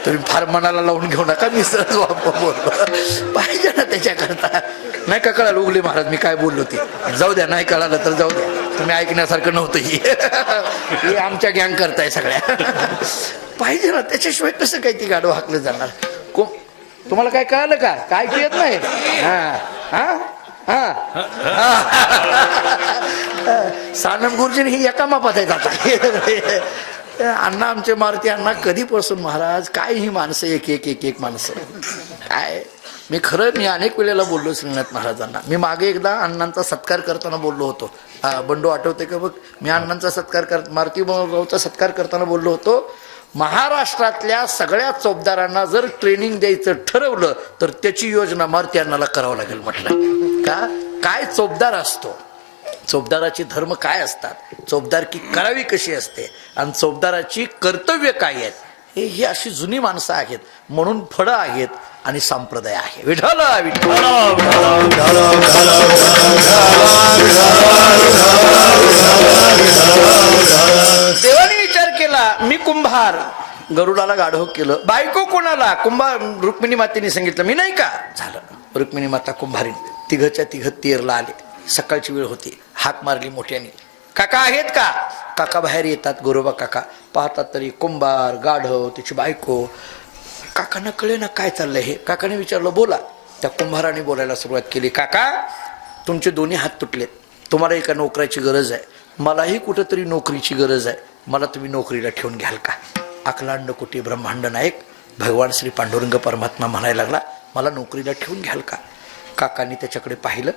तुम्ही फार मनाला लावून घेऊ नका, मी सहज बोललो पाहिजे ना त्याच्याकरता. नाही का कळालं उगले महाराज मी काय बोललो ते, जाऊ द्या. नाही कळालं तर जाऊ द्या, तुम्ही ऐकण्यासारखं नव्हतं. हे आमच्या गँग करताय सगळ्या. पाहिजे ना, त्याच्याशिवाय कसं काही ती गाडव हाकलं जाणार. तुम्हाला काय कळालं का? काय येत नाही. सानम गुरुजीने ही एका मापात आहे जाता. अण्णा आमचे मारुती अण्णा कधीपासून महाराज काय ही माणसं एक एक एक एक माणसं काय. मी अनेक वेळेला बोललो श्रीनाथ महाराजांना. मी मागे एकदा अण्णांचा सत्कार करताना बोललो होतो. बंडू आठवते का बघ. मी अण्णांचा सत्कार मारुती भाऊचा सत्कार करताना बोललो होतो, महाराष्ट्रातल्या सगळ्या चोपदारांना जर ट्रेनिंग द्यायचं ठरवलं तर त्याची योजना मारुती अण्णाला करावं लागेल म्हटलं. का काय चोपदार असतो, चोपदाराचे धर्म काय असतात, चोपदारकी करावी कशी असते आणि चोपदाराची कर्तव्य काय आहेत, ही अशी जुनी माणसं आहेत. म्हणून फळं आहेत आणि संप्रदाय आहे. विठ्ठल विठ्ठल. देवाने विचार केला मी कुंभार, गरुडाला गाढव केलं. बायको कोणाला? कुंभार. रुक्मिणी मातेने सांगितलं मी नाही का. झालं. रुक्मिणी माता कुंभारीन तिघच्या तिघ तेरला आले. सकाळची वेळ होती. हाक मारली मोठ्याने, काका आहेत का? काका बाहेर येतात. गोरोबा काका पाहतात तरी कुंभार, गाढव, त्याची बायको. काकांना कळे ना काय चाललंय हे. काकाने विचारलं बोला. त्या कुंभाराने बोलायला सुरुवात केली. काका तुमचे दोन्ही हात तुटलेत, तुम्हाला एका नोकराची गरज आहे, मलाही कुठंतरी नोकरीची गरज आहे, मला तुम्ही नोकरीला ठेवून घ्याल का? अखिलांड कोटी ब्रह्मांड नायक भगवान श्री पांडुरंग परमात्मा म्हणायला लागला मला नोकरीला ठेवून घ्याल का? काकांनी त्याच्याकडे पाहिलं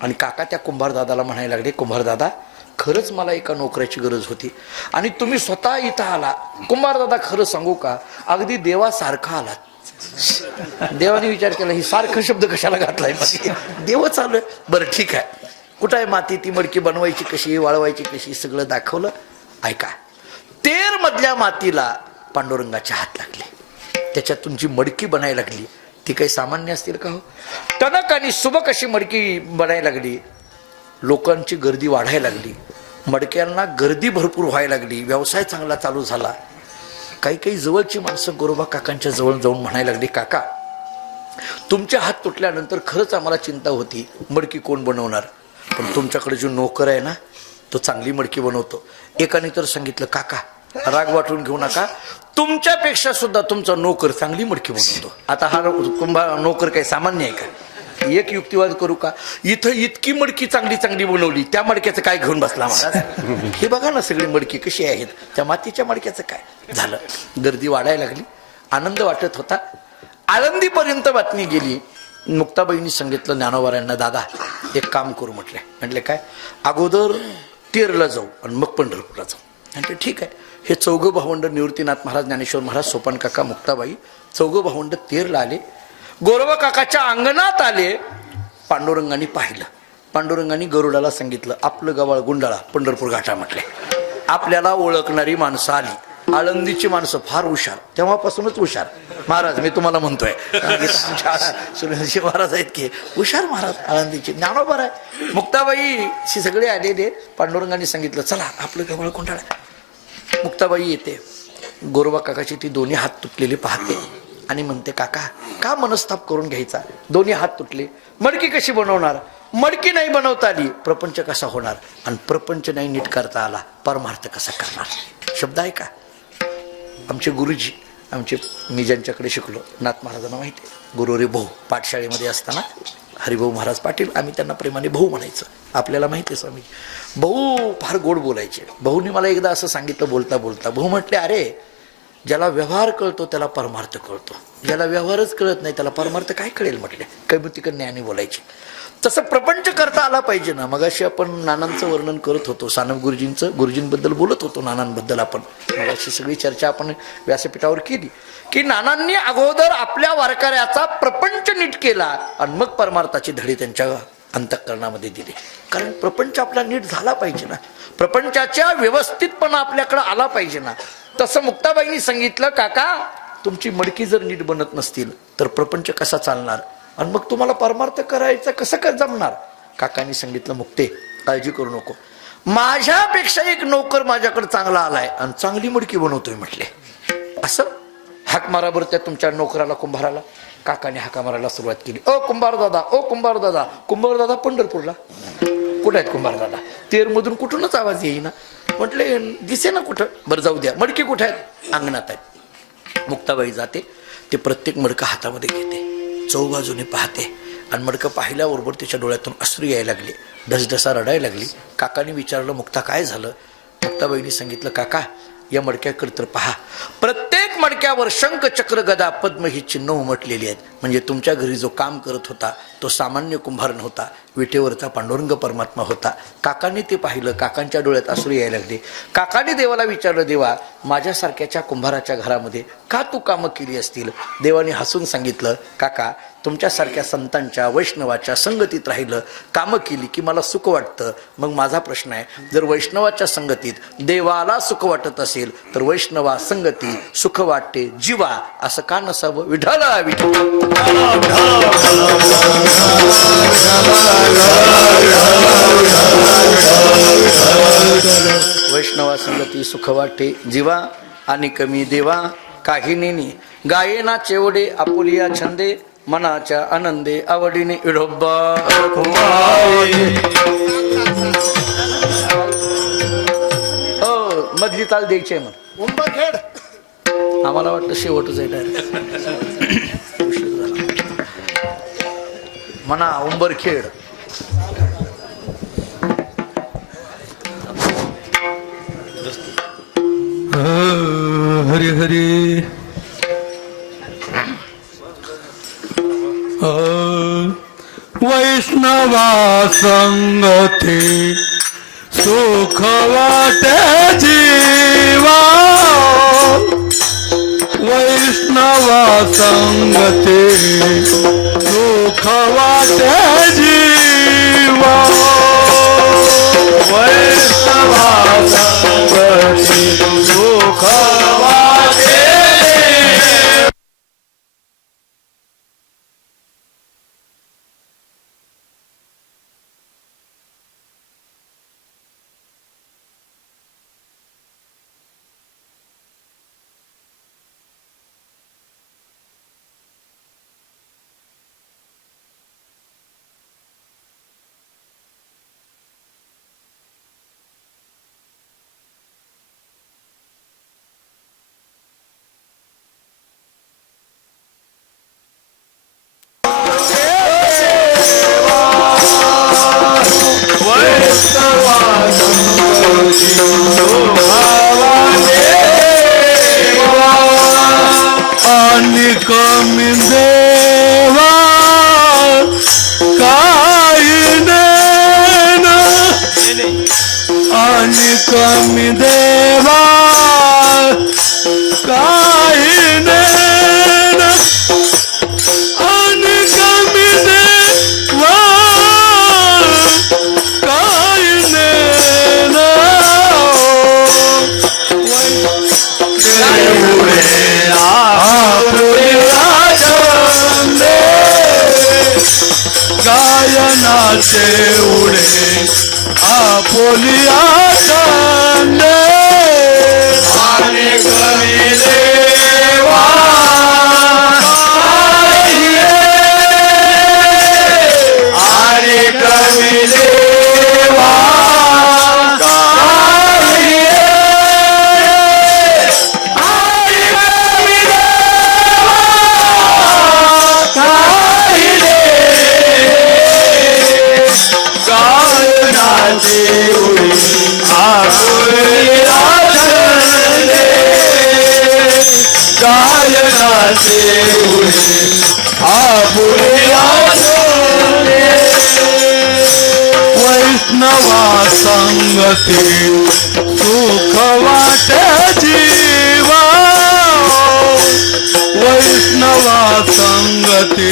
आणि काका त्या कुंभार दादाला म्हणायला लागले, कुंभार दादा खरंच मला एका नोकऱ्याची गरज होती आणि तुम्ही स्वतः इथं आला. कुंभार दादा खरं सांगू का, अगदी देवासारखा आलात. देवाने विचार केला ही सारखं शब्द कशाला घातलाय, देवच आलोय. बरं ठीक आहे, कुठं आहे माती, ती मडकी बनवायची कशी, वाळवायची कशी, सगळं दाखवलं. ऐका, तेर मधल्या मातीला पांडुरंगाचे हात लागले. त्याच्यातून जी मडकी बनायला लागली ती काही सामान्य असतील का हो? टणक आणि सुबक अशी मडकी बनायला लागली. लोकांची गर्दी वाढायला लागली, मडक्यांना गर्दी भरपूर व्हायला लागली, व्यवसाय चांगला चालू झाला. काही काही जवळची माणसं गोरोबा काकांच्या जवळ जाऊन म्हणायला लागली, काका तुमचे हात तुटल्यानंतर खरंच आम्हाला चिंता होती मडकी कोण बनवणार, पण तुमच्याकडे जो नोकर आहे ना तो चांगली मडकी बनवतो. एकाने तर सांगितलं, काका राग वाटून घेऊ नका, तुमच्यापेक्षा सुद्धा तुमचा नोकर चांगली मडकी बनवतो. आता हा नोकर काही सामान्य आहे का? एक युक्तिवाद करू का? इथं इतकी मडकी चांगली चांगली बनवली, त्या मडक्याचं काय घेऊन बसला महाराज? हे बघा ना सगळी मडकी कशी आहेत, त्या मातीच्या मडक्याचं काय झालं? गर्दी वाढायला लागली, आनंद वाटत होता. आळंदीपर्यंत बातमी गेली. मुक्ताबाईंनी सांगितलं ज्ञानोबारायांना, दादा एक काम करू म्हटले. म्हटले काय? अगोदर तेरला जाऊ आणि मग पंढरपूरला जाऊ. म्हटले ठीक आहे. हे चौघं भावंड निवृत्तीनाथ महाराज, ज्ञानेश्वर महाराज, सोपान काका, मुक्ताबाई चौघं भावंड तेरला आले. गोरोबा काकाच्या अंगणात आले. पांडुरंगाने पाहिलं. पांडुरंगाने गरुडाला सांगितलं, आपलं गवाळ गुंडाळा पंढरपूर घाटा. म्हटले आपल्याला ओळखणारी माणसं आली. आळंदीची माणसं फार हुशार, तेव्हापासूनच हुशार महाराज, मी तुम्हाला म्हणतोय. सुरेंद्रजी महाराज आहेत की हुशार महाराज आळंदीचे. ज्ञानोबा आहे, मुक्ताबाई शी सगळे आलेले. पांडुरंगाने सांगितलं, चला आपलं गवाळ गुंडाळा. मुक्ताबाई येते. गोरोबा काकाची ती दोन्ही हात तुटलेले पाहते आणि म्हणते, काका का मनस्ताप करून घ्यायचा? दोन्ही हात तुटले, मडकी कशी बनवणार? मडकी नाही बनवता आली, प्रपंच कसा होणार? आणि प्रपंच नाही नीट करता आला, परमार्थ कसा करणार? शब्द आहे का? आमचे गुरुजी, आमचे मी ज्यांच्याकडे शिकलो, नाथ महाराजांना माहिती आहे, गुरु रे भाऊ, पाठशाळेमध्ये असताना हरिभाऊ महाराज पाटील, आम्ही त्यांना प्रेमाने भाऊ म्हणायचं. आपल्याला माहिती आहे स्वामी, भाऊ फार गोड बोलायचे. भाऊनी मला एकदा असं सांगितलं बोलता बोलता, भाऊ म्हटले, अरे ज्याला व्यवहार कळतो त्याला परमार्थ कळतो, ज्याला व्यवहारच कळत नाही त्याला परमार्थ काय कळेल? म्हटले कैमुतिक ज्ञानी बोलायचे. तसं प्रपंच करता आला पाहिजे ना. मगाशी आपण नानांचं वर्णन करत होतो, सानप गुरुजींचं, गुरुजींबद्दल बोलत होतो, नानांबद्दल आपण मगाशी सगळी चर्चा आपण व्यासपीठावर केली की नानांनी अगोदर आपल्या वारकऱ्याचा प्रपंच नीट केला आणि मग परमार्थाची धडे त्यांच्या अंतःकरणामध्ये दिले. कारण प्रपंच आपला नीट झाला पाहिजे ना, प्रपंचाच्या व्यवस्थितपणा आपल्याकडे आला पाहिजे ना. तसं मुक्ताबाईंनी सांगितलं, काका तुमची मडकी जर नीट बनत नसतील तर प्रपंच कसा चालणार आणि मग तुम्हाला परमार्थ करायचं कसं काय जमणार? काकांनी सांगितलं, मुक्ते काळजी करू नको, माझ्यापेक्षा एक नोकर माझ्याकडे चांगला आलाय आणि चांगली मडकी बनवतोय. म्हटले असं हाक मारा बरं त्या तुमच्या नोकराला, कुंभाराला. काकाने हाका मारायला सुरुवात केली. ओ कुंभार दादा, ओ कुंभार दादा. कुंभार दादा पंढरपूरला. कुठे आहेत कुंभार दादा? तेरमधून कुठूनच आवाज येईना. म्हटले दिसे ना कुठं. बरं जाऊ द्या, मडकी कुठे आहेत? अंगणात आहेत. मुक्ताबाई जाते, ते प्रत्येक मडकं हातामध्ये घेते, चौबाजूने पाहते आणि मडकं पाहिल्याबरोबर तिच्या डोळ्यातून अश्रू यायला लागले, ढसढसा रडायला लागली. काकाने विचारलं, मुक्ता काय झालं? मुक्ताबाईंनी सांगितलं, काका या मडक्याकडे तर पहा, प्रत्येक मडक्यावर शंख चक्र गदा पद्म ही चिन्ह उमटलेली आहेत. म्हणजे तुमच्या घरी जो काम करत होता तो सामान्य कुंभार नव्हता, विटेवरचा पांडुरंग परमात्मा होता. काकांनी ते पाहिलं, काकांच्या डोळ्यात अश्रू यायला लागले. काकाने देवाला विचारलं, देवा माझ्यासारख्याच्या कुंभाराच्या घरामध्ये का तू कामं केली असतील? देवाने हसून सांगितलं, काका तुमच्यासारख्या संतांच्या वैष्णवाच्या संगतीत राहिलं, कामं केली की मला सुख वाटतं. मग माझा प्रश्न आहे, जर वैष्णवाच्या संगतीत देवाला सुख वाटत असेल तर वैष्णवा संगती सुख वाटते जीवा, असं का नसावं? विठ्ठला विठ्ठल. वैष्णवा संगती सुख वाटे जीवा आणि कमी देवा काही नेनी. गायेना चेवडे आपुलिया छंदे मनाच्या आनंदे आवडीने विडोबा. हो मधली ताल द्यायची आहे मग. उंबरखेड आम्हाला वाटतं शेवटच आहे डायरेक्ट. उशीर झाला म्हणा. उंबरखेड हरी हरी. वैष्णवा संगती सुख वाटे जीवा. वैष्णवा संगती सुख वाटे जीवा. वैष्णवा संगती सुख वाटे. आणि कमी देवा काही देण आणि कमी देवा काही देण आणि कमी देवा काही देण गायनाचे उडे आपोलिया छंदे आणि कमी देवा आणि कमी देवा वैष्णवा संगती सुख वाटे जीवा वैष्णवा संगती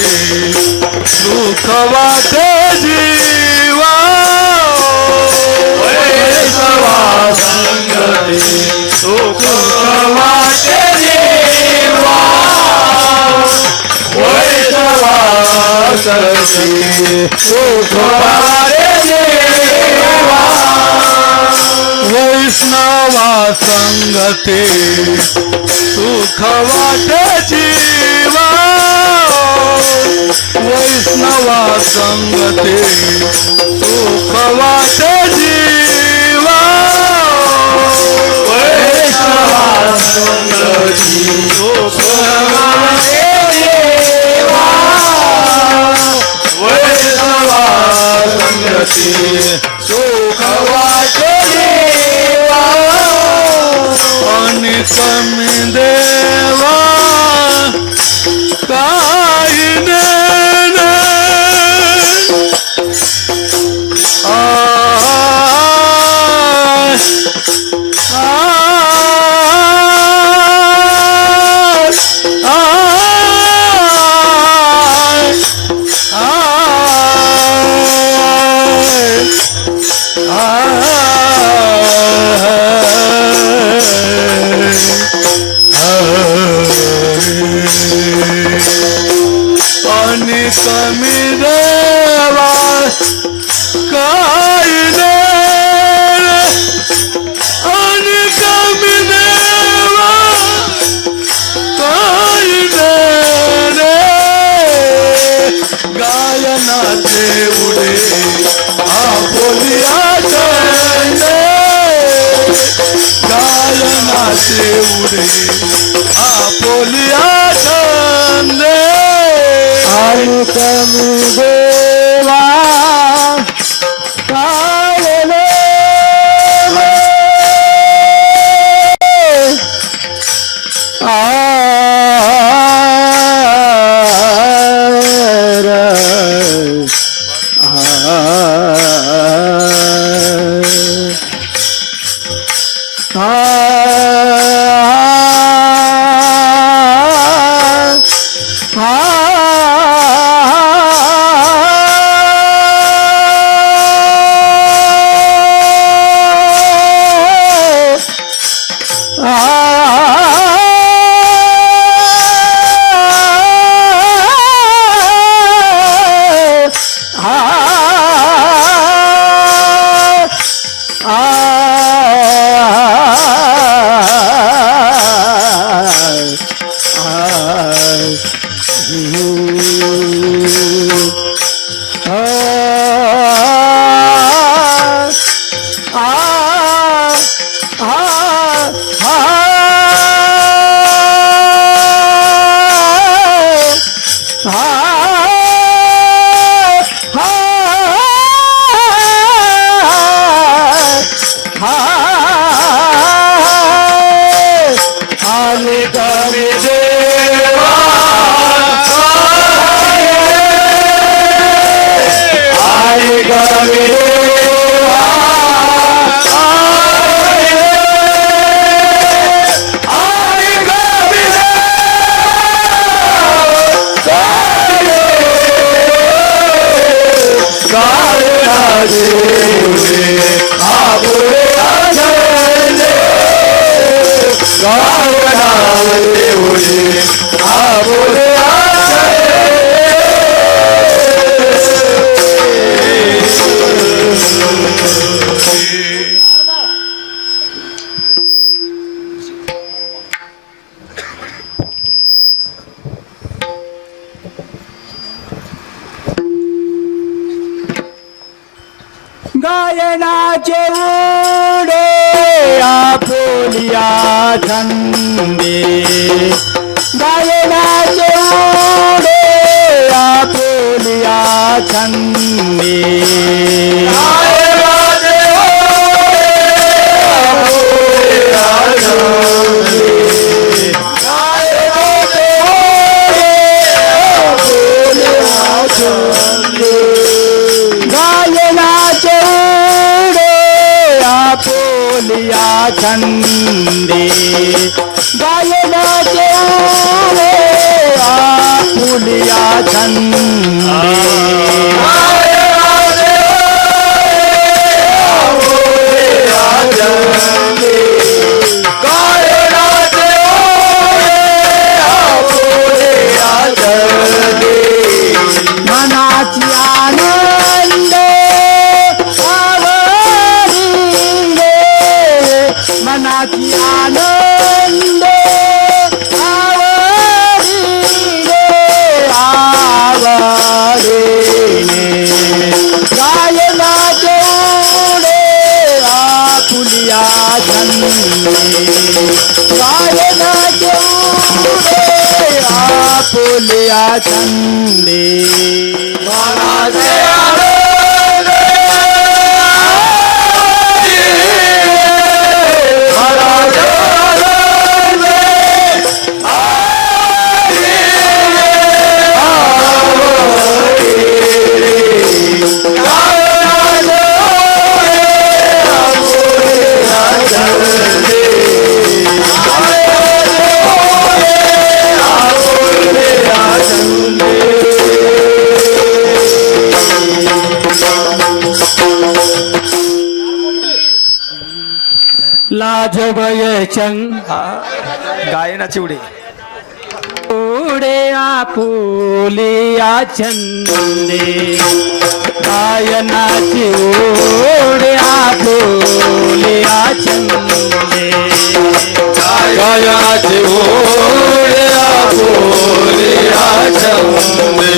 सुख वाटे जीवा वैष्णवा संगती सुख वाटे जीवा वैष्णवा संगती सुख वाटे जीवा वैष्णवा संगती सुख वाटे जीवा वैष्णवा संगती सुख वाटे जीवा वैष्णवा संगती सुख वाटे जीवा वैष्णवा संगती सुख वाटे जीवा आणि कमी देवा काही देण आणि कमी देवा काही देण आणि कमी देवा काही देण गायनाचे उडे आपोलिया छंदे गायनाचे उडे आपोलिया छंदे आणि कमी देवा काय गावनावते होई आबोले गायनाचे उडे आपुलिया छंदे गायनाचे उडे आपुलिया छंदे गायनाचे उडे आपुलिया छंदे गायनाचे उडे आपुलिया छंदे मनाची आनंद आवडीने मनाची आनंद आवडीने आवडीने गायनाचे उडे आपुलिया छंदे गायनाचे उडे आपुलिया छंदे लाज भय चंग गायनाची उडी उडे आपुलिया छंदे गायनाची उडे आपुलिया छंदे गायनाची उडी आपुलिया छंदे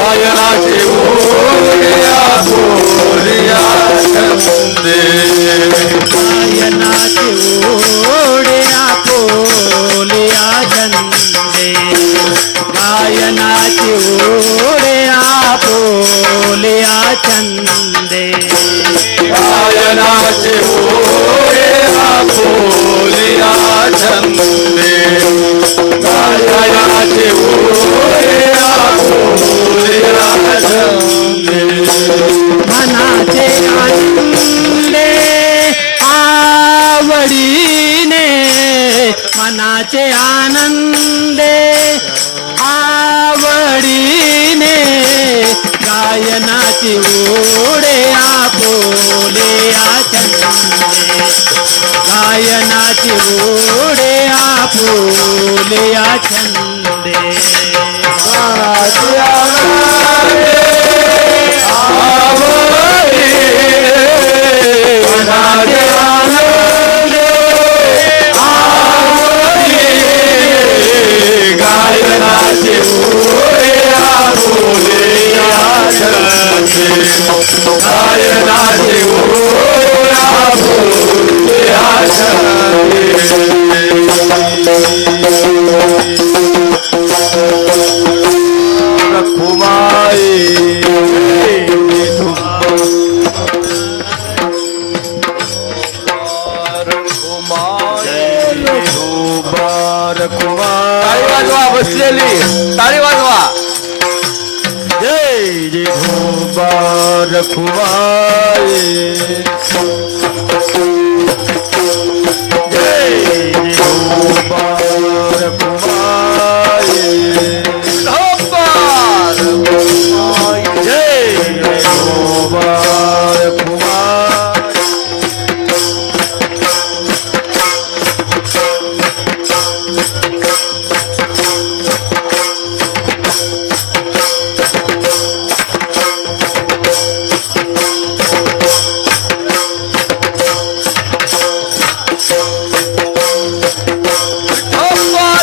गायनाची उडी आपुलिया छंदे गायनाची उडे आपुलिया छंदे गायनाची उडे आपुलिया छंदे गायनाची उडी आपुलिया छंदे गायनाची उडी आपुलिया छंदे मनाचे आनंदे आवडीने मनाचे आनंदे आवडीने गायनाची उडे आपुलिया छंदे गायनाची उडे आपुलिया छंदे ताळी वाजवा बसलेली ताळी वाजवा जय जय धोबार खुमाई जय जय धोबार खुमाई धोबार जय जय धोबार खुमाई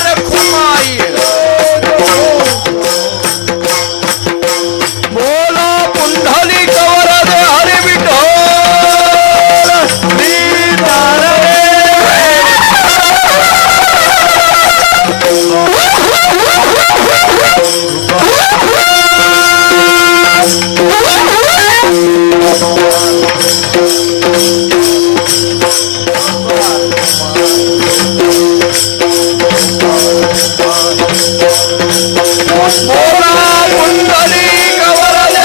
रखुमाई बोला पुंडली कवरद हरी विठ्ठल श्रीधार बोला पुंडली कवरद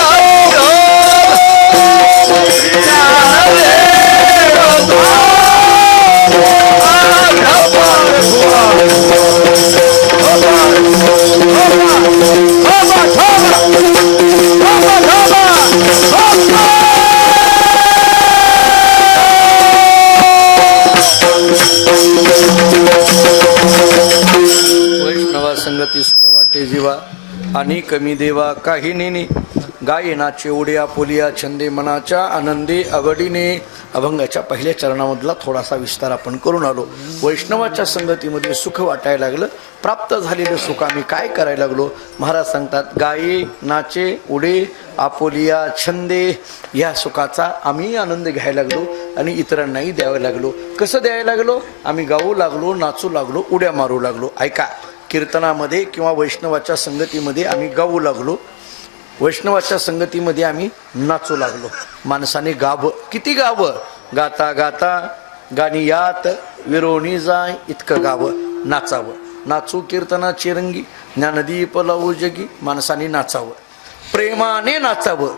वैष्णवा संगती सुख वाटे जीवा आणि कमी देवा काही नेने गायनाचे उड्या पोलिया छंदे मनाच्या आनंदी आवडीने अभंगाच्या पहिल्या चरणामधला थोडासा विस्तार आपण करून आलो. वैष्णवाच्या संगतीमध्ये सुख वाटायला लागलं. प्राप्त झालेलं सुख आम्ही काय करायला लागलो. महाराज सांगतात गाये नाचे उडे आपोलिया छंदे या सुखाचा आम्ही आनंद घ्यायला लागलो आणि इतरांनाही द्यावं लागलो. कसं द्यायला लागलो. आम्ही गाऊ लागलो, नाचू लागलो, उड्या मारू लागलो. ऐका, कीर्तनामध्ये किंवा वैष्णवाच्या संगतीमध्ये आम्ही गाऊ लागलो, वैष्णवाच्या संगतीमध्ये आम्ही नाचू लागलो. माणसाने गावं, किती गावं, गाता गाता गाणी यात विरोणी जाय इतकं गावं, नाचावं. नाचू कीर्तनाची रंगी ज्ञानदीप लावू जगी. माणसाने नाचावं, प्रेमाने नाचावं,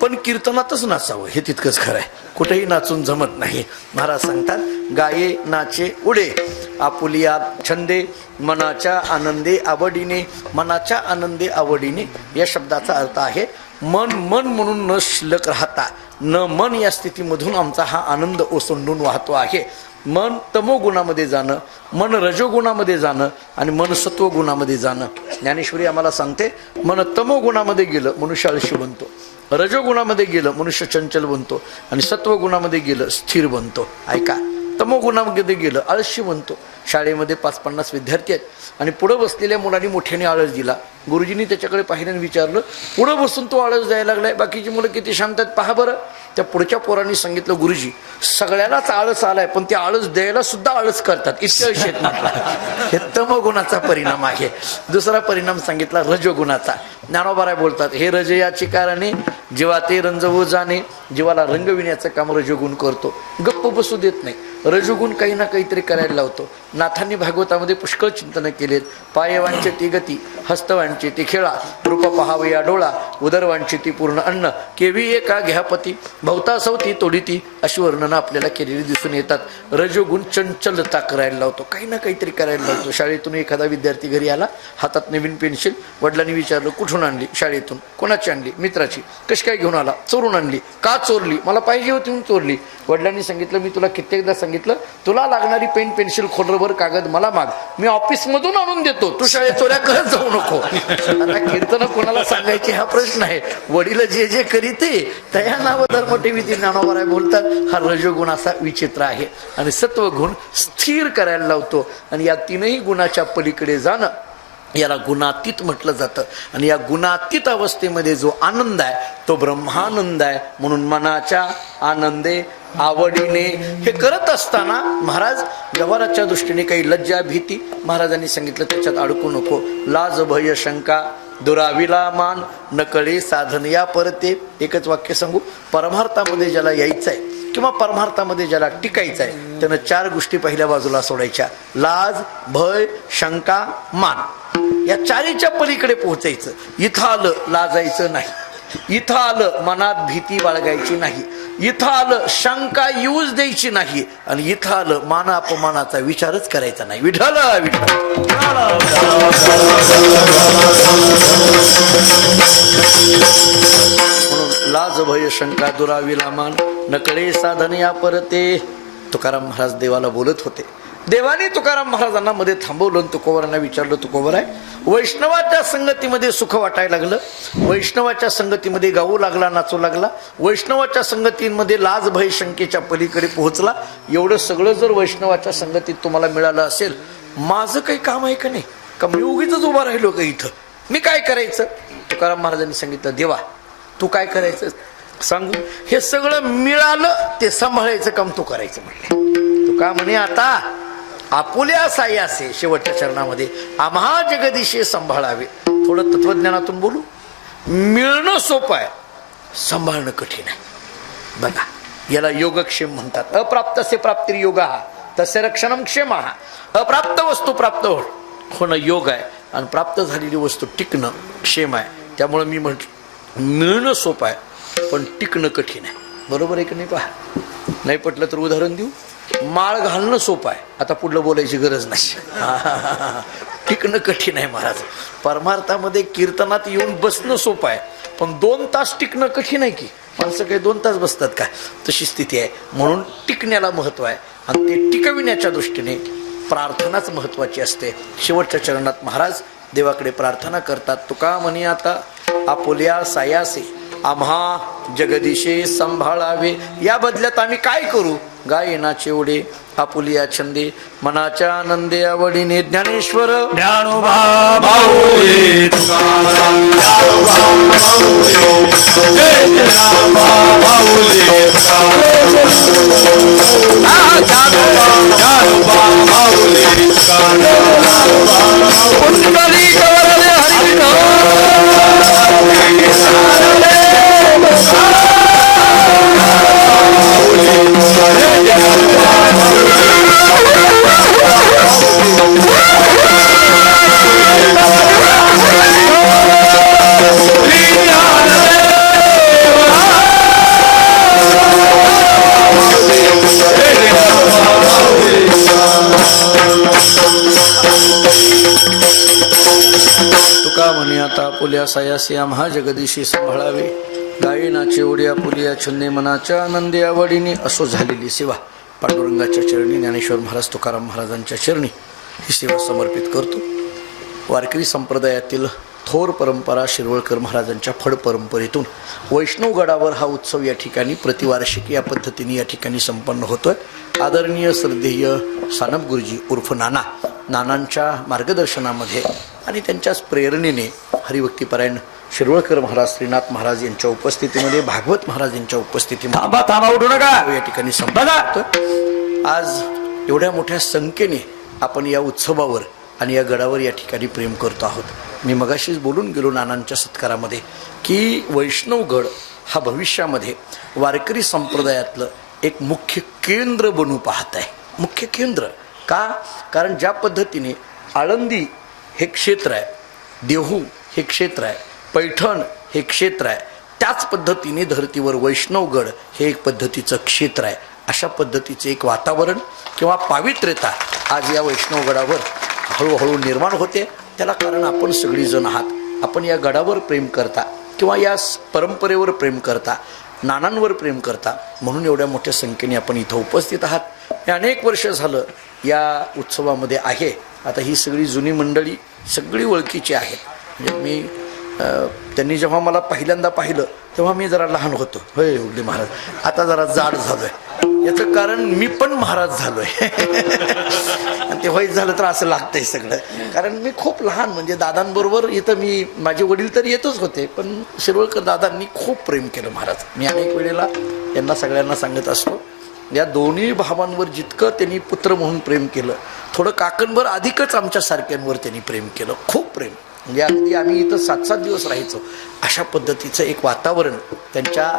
पण कीर्तनातच नाचावं. हे तितकंच खरं आहे. कुठेही नाचून जमत नाही. महाराज सांगतात गाये नाचे उडे आपुलिया छंदे मनाच्या आनंदे आवडीने. मनाच्या आनंदे आवडीने या शब्दाचा अर्थ आहे मन. मन म्हणून न शिल्लक राहता न मन या स्थितीमधून आमचा हा आनंद ओसंडून वाहतो आहे. मन तमोगुणामध्ये जाणं, मन रजोगुणामध्ये जाणं आणि मन सत्वगुणामध्ये जाणं. ज्ञानेश्वरी आम्हाला सांगते मन तमोगुणामध्ये गेलं मनुष्य आळशी बनतो, रजोगुणामध्ये गेलं मनुष्य चंचल बनतो आणि सत्वगुणामध्ये गेलं स्थिर बनतो. ऐका, तमोगुणामध्ये गेलं आळशी बनतो. शाळेमध्ये 5-50 विद्यार्थी आहेत आणि पुढं बसलेल्या मुलांनी मोठ्याने आळस दिला. गुरुजींनी त्याच्याकडे पाहिल्याने विचारलं, पुढं बसून तो आळस द्यायला लागलाय, बाकीची मुलं किती शांत आहेत पहा बरं. त्या पुढच्या पोरांनी सांगितलं, गुरुजी सगळ्यालाच आळस आलाय पण ते आळस द्यायला सुद्धा आळस करतात, इतकं शेत म्हटलं. हे तमगुणाचा परिणाम आहे. दुसरा परिणाम सांगितला रजोगुणाचा. ज्ञानोबाराय बोलतात, हे रज याची कारणे जेव्हा ते रंजवू जाणे. जीवाला रंगविण्याचं काम रजोगुण करतो, गप्प बसू देत नाही. रजोगुण काही ना काहीतरी करायला लावतो. नाथांनी भागवतामध्ये पुष्कळ चिंतन केलेत. पायवांचे ती गती, हस्तवांची ती खेळा, रूप पहावे या डोळा, उदरवांची ती पूर्ण अन्न, केवी एका घ्यापती, भवता सवती तोडीती, अशी वर्णनं आपल्याला केलेली दिसून येतात. रजोगुण चंचलता करायला लावतो, काही ना काहीतरी करायला लावतो. शाळेतून एखादा विद्यार्थी घरी आला, हातात नवीन पेन्सिल. वडिलांनी विचारलं, कुठून आणली? शाळेतून. कोणाची आणली? मित्राची. कशी काय घेऊन आला? चोरून आणली. का चोरली? मला पाहिजे होती म्हणून चोरली. वडिलांनी सांगितलं, मी तुला कित्येकदा सांगितलं, तुला लागणारी पेन पेन्सिल खोडरभर कागद मला माग, मी ऑफिसमधून आणून देतो, तू शाळेत चोऱ्या करत जाऊ नको. आता कीर्तन कोणाला सांगायची हा प्रश्न आहे. वडील जे जे करीते त्या नाव धर्म ठेवीती. ज्ञानोबाराय बोलतात, हा रजोगुण असा विचित्र आहे आणि सत्वगुण स्थिर करायला लावतो. आणि या तीनही गुणाच्या पलीकडे जाणं याला गुणातीत म्हटलं जातं. आणि या गुणातीत अवस्थेमध्ये जो आनंद आहे तो ब्रह्मानंद आहे. म्हणून मनाच्या आनंदे आवडीने हे करत असताना महाराज व्यवहाराच्या दृष्टीने काही लज्जा भीती महाराजांनी सांगितलं त्याच्यात अडकू नको. लाज भय शंका दुराविला मान नकळे साधन या परते. एकच वाक्य सांगू, परमार्थामध्ये ज्याला यायचं आहे किंवा परमार्थामध्ये ज्याला टिकायचं आहे त्यानं 4 गोष्टी पहिल्या बाजूला सोडायच्या. लाज भय शंका मान, या 4च्या पलीकडे पोहोचायचं. इथं आलं लाजायचं नाही, इथं आलं मनात भीती बाळगायची नाही, इथं आलं शंका येऊच द्यायची नाही आणि इथं आलं मान अपमानाचा विचारच करायचा नाही. विठ्ठल विठ्ठल. म्हणून लाज भय शंका दुराविला मान नकळे साधन या परते. तुकाराम महाराज देवाला बोलत होते, देवाने तुकाराम महाराजांना मध्ये थांबवलं. तुकोबरांना विचारलं, तुकोबराय, वैष्णवाच्या संगतीमध्ये सुख वाटायला लागलं, वैष्णवाच्या संगतीमध्ये गाऊ लागला, नाचू लागला, वैष्णवाच्या संगतीमध्ये लाज भय शंकेच्या पलीकडे पोहोचला. एवढं सगळं जर वैष्णवाच्या संगतीत तुम्हाला मिळालं असेल, माझं काही काम आहे का नाही? का मी उगीच उभा राहिलो का इथं? मी काय करायचं? तुकाराम महाराजांनी सांगितलं, देवा तू काय करायचं सांगू? हे सगळं मिळालं ते सांभाळायचं काम तू करायचं म्हणले. तू का म्हणे, आता आपुल्या सायासे शेवटच्या चरणामध्ये आम्हा जगदीशे सांभाळावे. थोडं तत्वज्ञानातून बोलू. मिळणं सोपं आहे, सांभाळणं कठीण आहे. बघा, याला योगक्षेम म्हणतात. अप्राप्तसे प्राप्तिर्योग तस्य रक्षणं क्षेम. अप्राप्त वस्तू प्राप्त होणं योग आहे आणि प्राप्त झालेली वस्तू टिकणं क्षेम आहे. त्यामुळे मी म्हटलं, मिळणं सोपं आहे पण टिकणं कठीण आहे. बरोबर आहे की नाही? पहा, नाही पटलं तर उदाहरण देऊ. माळ घालणं सोपं आहे, आता पुढलं बोलायची गरज नाही. टिकणं कठीण आहे महाराज. परमार्थामध्ये कीर्तनात येऊन बसणं सोपं आहे, पण 2 तास टिकणं कठीण आहे की. माणसं काही 2 तास बसतात का? तशी स्थिती आहे. म्हणून टिकण्याला महत्व आहे आणि ते टिकविण्याच्या दृष्टीने प्रार्थनाच महत्वाची असते. शेवटच्या चरणात महाराज देवाकडे प्रार्थना करतात. तुका म्हणे, आता आपुल्या सायासे आम्हा जगदीशे सांभाळावे. या बदल्यात आम्ही काय करू? गायनाचे ओढे आपुलिया छंदे मनाच्या आनंदे आवडीने ज्ञानेश्वर ज्ञानोबा माऊली तुकाराम, ज्ञानोबा माऊली, जय ज्ञानोबा माऊली तुकाराम, ज्ञानोबा माऊली आपुल्या सायासी आम्हा जगदीशी सांभाळावे. गायनाचे ओढे आपुलिया छंदे मनाच्या आनंदी आवडीने. असो झालेली सेवा पांडुरंगाच्या चरणी, ज्ञानेश्वर महाराज तुकाराम महाराजांच्या चरणी ही सेवा समर्पित करतो. वारकरी संप्रदायातील थोर परंपरा शिरवळकर महाराजांच्या फड परंपरेतून वैष्णवगडावर हा उत्सव या ठिकाणी प्रतिवार्षिक या पद्धतीने या ठिकाणी संपन्न होतोय. आदरणीय श्रद्धेय सानप गुरुजी उर्फ नानांच्या मार्गदर्शनामध्ये आणि त्यांच्याच प्रेरणेने हरिभक्तीपरायण शिरवळकर महाराज, श्रीनाथ महाराज यांच्या उपस्थितीमध्ये, भागवत महाराज यांच्या उपस्थितीमध्ये थांबा उठू नका या ठिकाणी संपन्न. आज एवढ्या मोठ्या संख्येने आपण या उत्सवावर आणि या गडावर या ठिकाणी प्रेम करतो आहोत. मी मगाशीच बोलून गेलो नानांच्या सत्कारामध्ये की वैष्णवगड हा भविष्यामध्ये वारकरी संप्रदायातलं एक मुख्य केंद्र बनू पाहत आहे. मुख्य केंद्र का? कारण ज्या पद्धतीने आळंदी हे क्षेत्र आहे, देहू हे क्षेत्र आहे, पैठण हे क्षेत्र आहे, त्याच पद्धतीने धर्तीवर वैष्णवगड हे एक पद्धतीचं क्षेत्र आहे. अशा पद्धतीचे एक वातावरण किंवा पावित्र्यता आज या वैष्णवगडावर हळूहळू निर्माण होते. त्याला कारण आपण सगळीजण आहात. आपण या गडावर प्रेम करता किंवा या परंपरेवर प्रेम करता, नानांवर प्रेम करता, म्हणून एवढ्या मोठ्या संख्येने आपण इथं उपस्थित आहात. हे अनेक वर्ष झालं या उत्सवामध्ये आहे. आता ही सगळी जुनी मंडळी सगळी ओळखीची आहेत. म्हणजे मी त्यांनी जेव्हा मला पहिल्यांदा पाहिलं तेव्हा मी जरा लहान होतो. होय उगले महाराज, आता जरा जाड झालो आहे. याचं कारण मी पण महाराज झालो आहे. आणि ते व्हायचं झालं तर असं लागतंय सगळं. कारण मी खूप लहान, म्हणजे दादांबरोबर इथं माझे वडील तर येतच होते, पण शिरवळकर दादांनी खूप प्रेम केलं महाराज. मी अनेक वेळेला यांना सगळ्यांना सांगत असतो, या दोन्ही भावांवर जितकं त्यांनी पुत्र म्हणून प्रेम केलं, थोडं काकणभर अधिकच आमच्या सारख्यांवर त्यांनी प्रेम केलं. खूप प्रेम. म्हणजे अगदी आम्ही इथं 7-7 दिवस राहायचो. अशा पद्धतीचं एक वातावरण त्यांच्या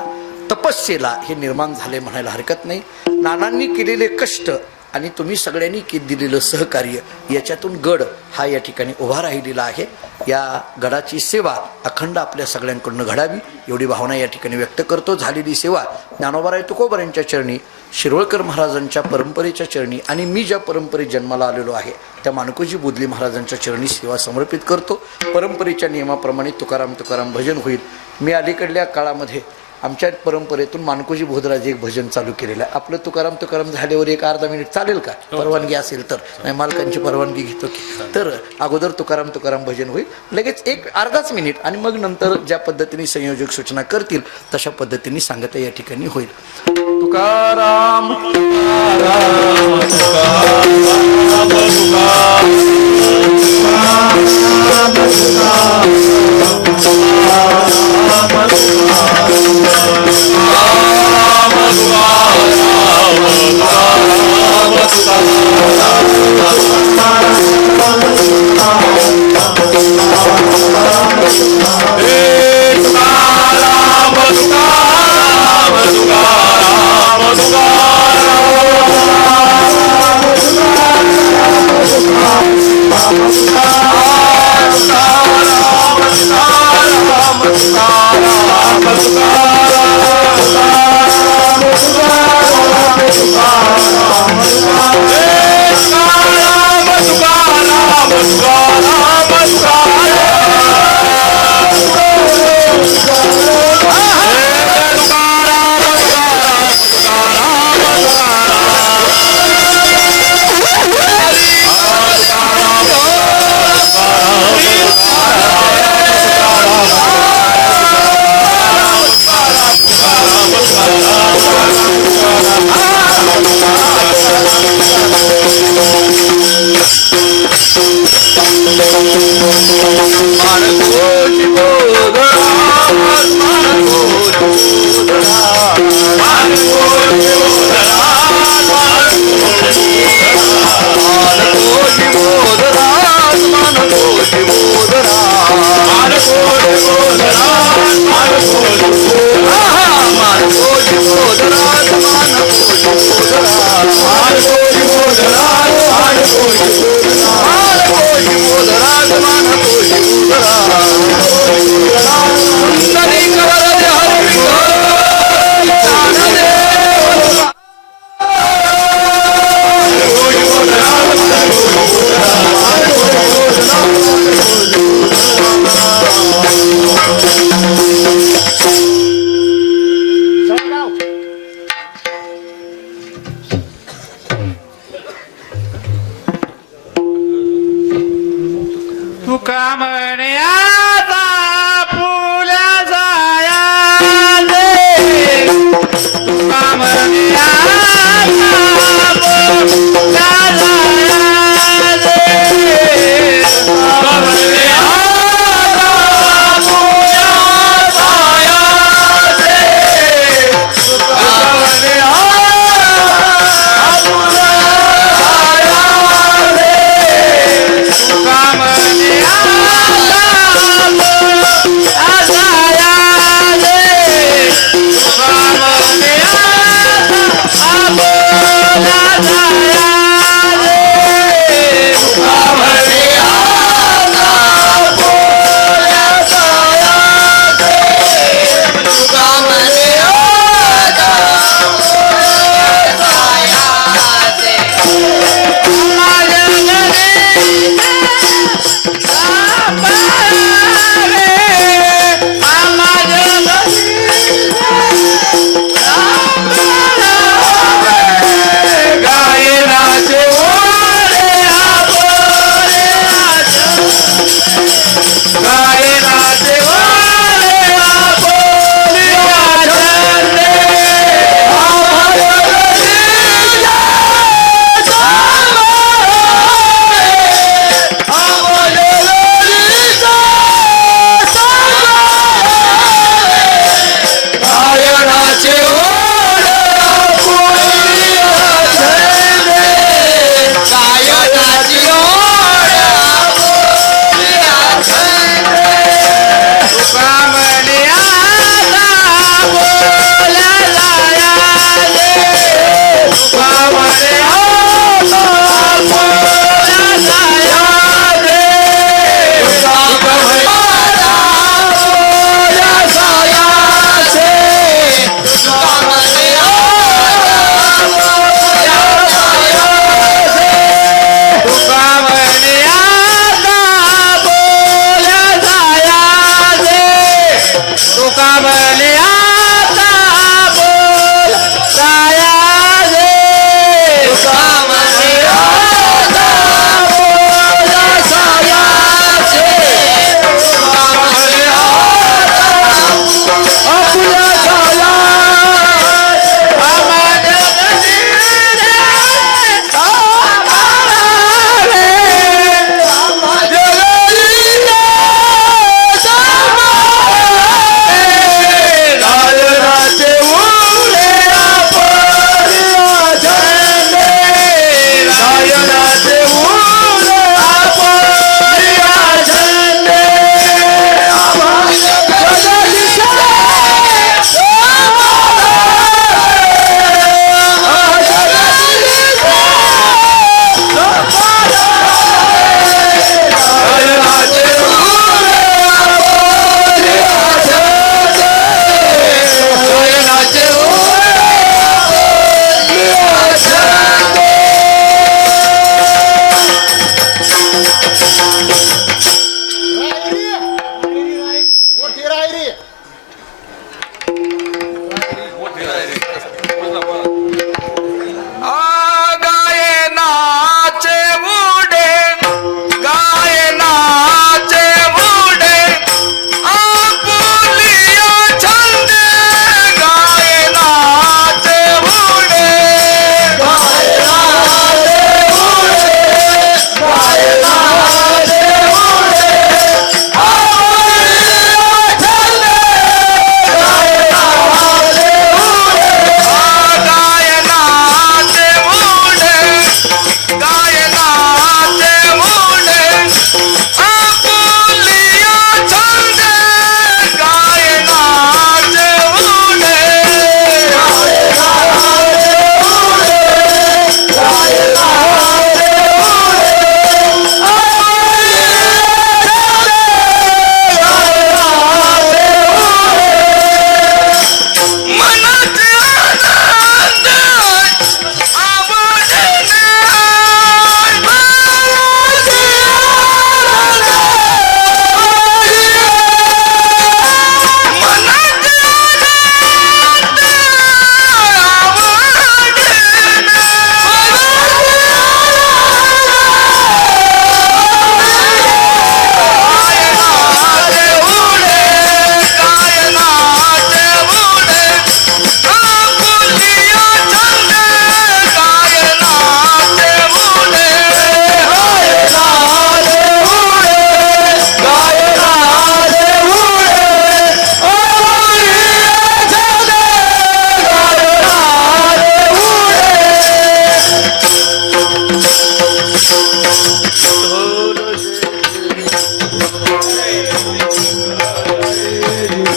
तपस्येला हे निर्माण झाले म्हणायला हरकत नाही. नानांनी केलेले कष्ट आणि तुम्ही सगळ्यांनी दिलेलं सहकार्य, याच्यातून गड हा या ठिकाणी उभा राहिलेला आहे. या गडाची सेवा अखंड आपल्या सगळ्यांकडून घडावी एवढी भावना या ठिकाणी व्यक्त करतो. झालेली सेवा ज्ञानोबाराय तुकोबार यांच्या चरणी, शिरवळकर महाराजांच्या परंपरेच्या चरणी आणि मी ज्या परंपरेत जन्माला आलेलो आहे त्या माणकोजी बुदली महाराजांच्या चरणी सेवा समर्पित करतो. परंपरेच्या नियमाप्रमाणे तुकाराम तुकाराम भजन होईल. मी अलीकडल्या काळामध्ये आमच्या परंपरेतून मानकोजी भोदराजी एक भजन चालू केलेलं आहे. आपलं तुकाराम तुकाराम झाल्यावर एक अर्धा मिनिट चालेल का? परवानगी असेल तर. नाही, मालकांची परवानगी घेतो की. तर अगोदर तुकाराम तुकाराम भजन होईल, लगेच एक अर्धाच मिनिट, आणि मग नंतर ज्या पद्धतीने संयोजक सूचना करतील तशा पद्धतीने सांगता या ठिकाणी होईल. तुकाराम तुकाराम तुकाराम तुका म्हणे आता फुल्या जायाले, तुका म्हणे आता फुल्या जायाले, तुका म्हणे आता फुल्या जायाले, तुका म्हणे आता फुल्या जायाले, तुका म्हणे आता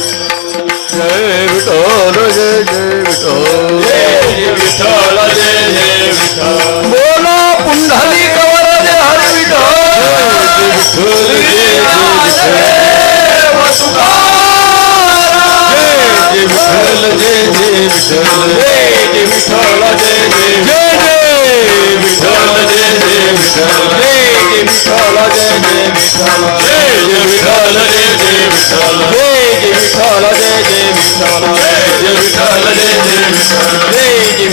जय विठ्ठल जय जय विठ्ठल जय विठ्ठल जय जय विठ्ठल बोला पुंडलिक वरदे हरी विठ्ठल जय जय विठ्ठल जय विठ्ठल जय जय विठ्ठल जय जय विठ्ठल जय विठ्ठल जय जय विठ्ठल जय विठ्ठल जय जय विठ्ठल जय विठ्ठल जय जय विठ्ठल जय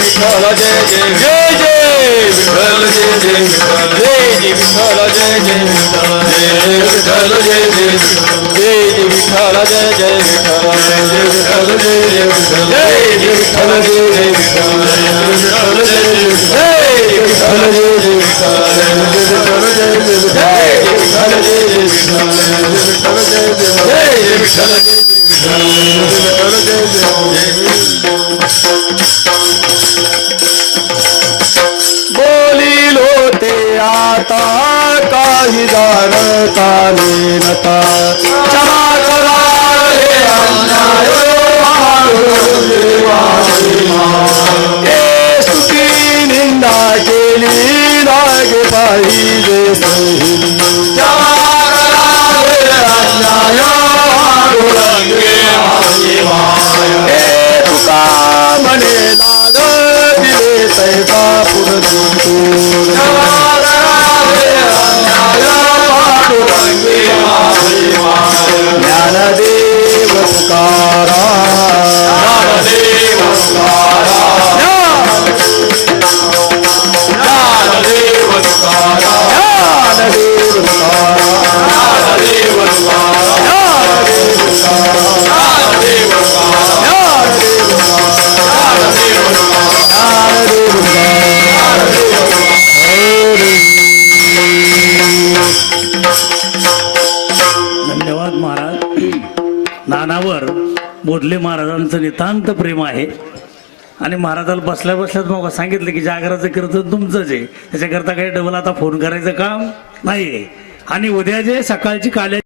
विठ्ठल जय जय विठ्ठल जय विठ्ठल जय जय विठ्ठल जय जय विठ्ठल जय विठ्ठल जय जय विठ्ठल जय विठ्ठल जय जय विठ्ठल जय विठ्ठल जय जय विठ्ठल जय विठ्ठल जय जय विठ्ठल जय विठ्ठल जय जय विठ्ठल जय विठ्ठल जय जय विठ्ठल जय विठ्ठल जय जय विठ्ठल जय विठ्ठल जय बोलिलो ते आता काही जाणता नेनता क्षमा करा रे अन्याय ए स्तुती निंदा केली लागे पाहिजे सही क्षमा करा रे अन्याय ए तुका म्हणे नाद दिले तैसा पुरतूर ज्ञानदेव तुकारा धन्यवाद महाराज. नानावर मोदले महाराजांचं नितांत प्रेम आहे आणि महाराजाला बसल्या बसल्याच मग सांगितलं की जागराचं कीर्तन तुमचंच आहे, त्याच्याकरता काही डबल आता फोन करायचं काम नाही. आणि उद्या जे सकाळची काल्या